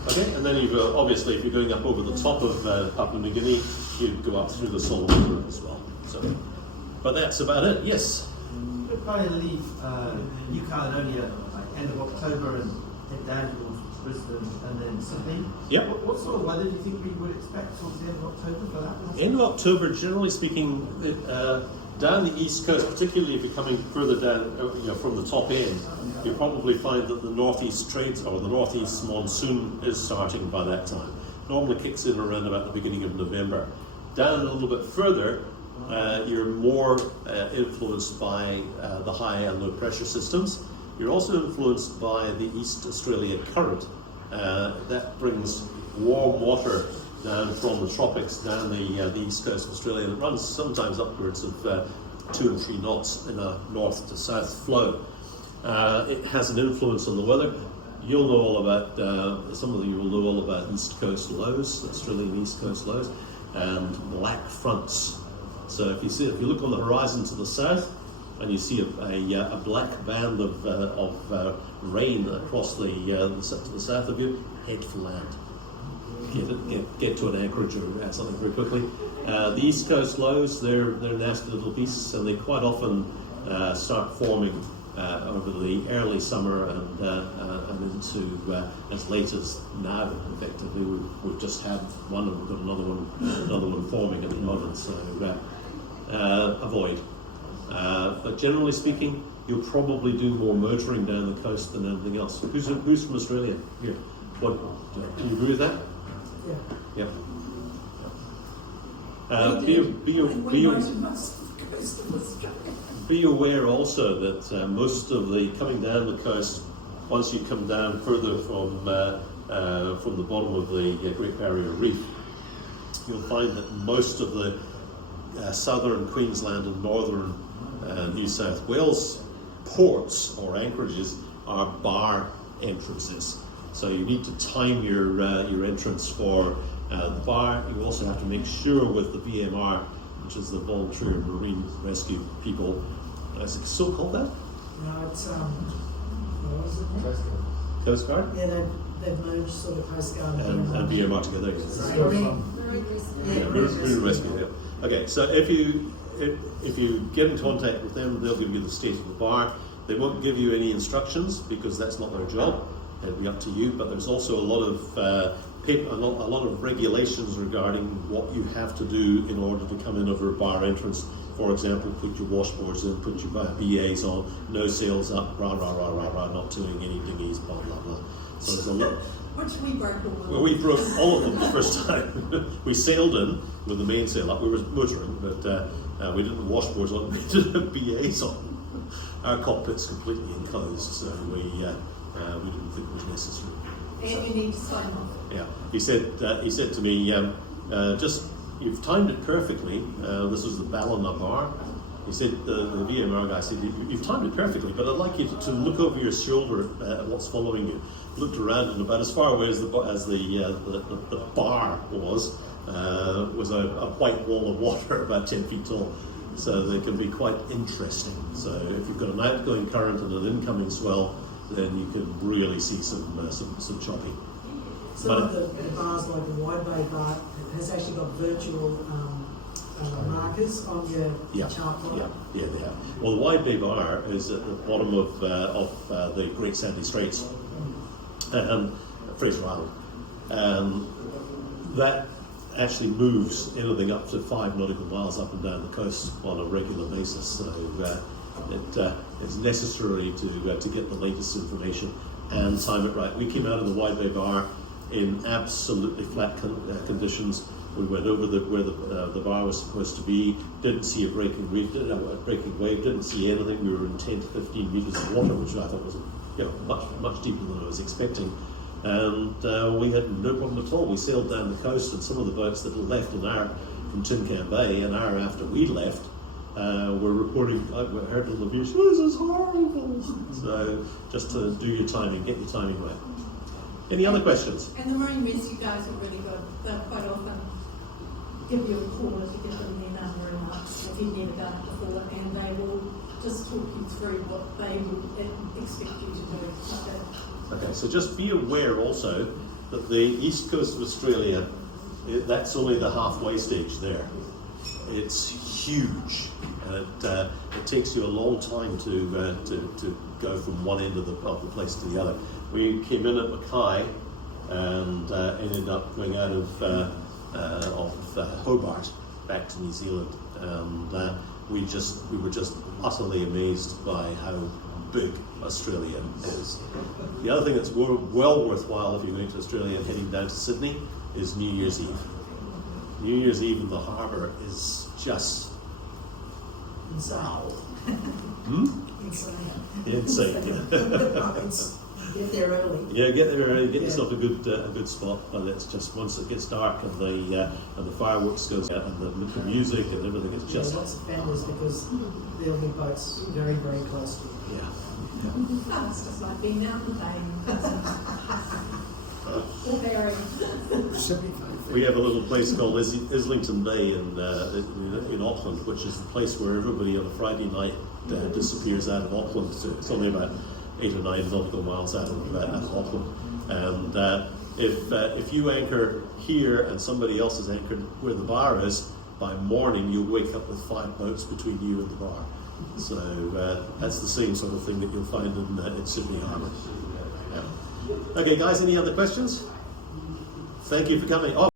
Okay, and then obviously if you're going up over the top of Papua New Guinea, you'd go up through the Solomon River as well. So, but that's about it. Yes. If I leave New Caledonia like end of October and head down towards Brisbane and then Sydney, Yep. what sort of weather do you think we would expect towards the end of October for that? End of October, generally speaking, down the east coast, particularly if you're coming further down, from the top end, you probably find that the northeast trades or the northeast monsoon is starting by that time. Normally kicks in around about the beginning of November. Down a little bit further, you're more influenced by the high and low pressure systems. You're also influenced by the East Australia current. That brings warm water down from the tropics down the east coast of Australia, and it runs sometimes upwards of 2 and 3 knots in a north to south flow. It has an influence on the weather. You'll know all about, some of you will know all about east coast lows, Australian east coast lows, and black fronts. So if you look on the horizon to the south, and you see a black band of rain across to the south of you, head for land. Get to an anchorage or something very quickly. The east coast lows, they're nasty little beasts, and they quite often start forming over the early summer and into as late as now. Effectively, we've just had one, and we've got another one forming at the moment. So avoid. But generally speaking, you'll probably do more motoring down the coast than anything else. Who's from Australia? Here. What? Do you agree with that? Yeah. Be aware also that most of the coming down the coast, once you come down further from the bottom of the Great Barrier Reef, you'll find that most of the southern Queensland and northern New South Wales ports or anchorages are bar entrances. So you need to time your entrance for the bar. You also have to make sure with the VMR, which is the Volunteer Marine Rescue People, is it still called that? No, it's what was it? Coast Guard? Yeah, they've merged sort of Coast Guard And VMR together. Marine Rescue. Yeah. Okay, so if you get in contact with them, they'll give you the state of the bar. They won't give you any instructions because that's not their job. It'll be up to you. But there's also a lot of regulations regarding what you have to do in order to come in over a bar entrance. For example, put your washboards in, put your BAs on, no sails up, rah rah rah rah rah, not doing any dinghies, blah blah blah. So there's a lot. Which we broke all of. Well, we broke all of them the first time. We sailed in with the mainsail up. We were motoring, but we didn't have washboards on. We didn't have BAs on. Our cockpit's completely enclosed, so we didn't think it was necessary. And you need to sign off. Yeah, he said to me, just you've timed it perfectly. This was the Ballina bar. He said, the VMR guy said, you've timed it perfectly, but I'd like you to look over your shoulder at what's following you. Looked around, and about as far away as the bar was a white wall of water about 10 feet tall. so they can be quite interesting. So if you've got an outgoing current and an incoming swell, then you can really see some choppy. Some of the bars, like the Wide Bay bar, has actually got virtual markers on your chart plot. Yeah, they have. Well, the Wide Bay Bar is at the bottom of the Great Sandy Straits, Fraser Island, and that actually moves anything up to 5 nautical miles up and down the coast on a regular basis. So it's necessary to get the latest information and time it right. We came out of the Wide Bay Bar in absolutely flat conditions. We went over where the bar was supposed to be, didn't see a breaking wave, didn't see anything. We were in 10 to 15 meters of water, which I thought was much deeper than I was expecting. And we had no problem at all. We sailed down the coast, and some of the boats that had left from Tin Can Bay an hour after we left were reporting, I heard on the beach, this is horrible. So just to do your timing, get your timing right. Any other questions? And the marine rescue guys are really good. They'll quite often give you a call if you give them their number and if you've never done it before, and they will just talk you through what they would expect you to do. Okay, so just be aware also that the east coast of Australia, that's only the halfway stage there. It's huge, and it takes you a long time to go from one end of the place to the other. We came in at Mackay and ended up going out of Hobart back to New Zealand, and we were just utterly amazed by how big Australia is. The other thing that's well worthwhile if you're going to Australia and heading down to Sydney is New Year's Eve. New Year's Eve in the harbour is just wow. Insane. Get there early. Yeah, get there early. Get yourself a good spot. But it's just once it gets dark and the fireworks goes out and the music and everything, it's just lots of families because there'll be boats very, very close to you. yeah. Oh, it's just like being out in the bay. Or very. We have a little place called Islington Bay in Auckland, which is the place where everybody on a Friday night disappears out of Auckland. So it's only about 8 or 9 nautical miles out of Auckland. And if you anchor here and somebody else is anchored where the bar is, by morning you'll wake up with 5 boats between you and the bar. So that's the same sort of thing that you'll find in Sydney Harbour. Yeah. Okay, guys, any other questions? Thank you for coming.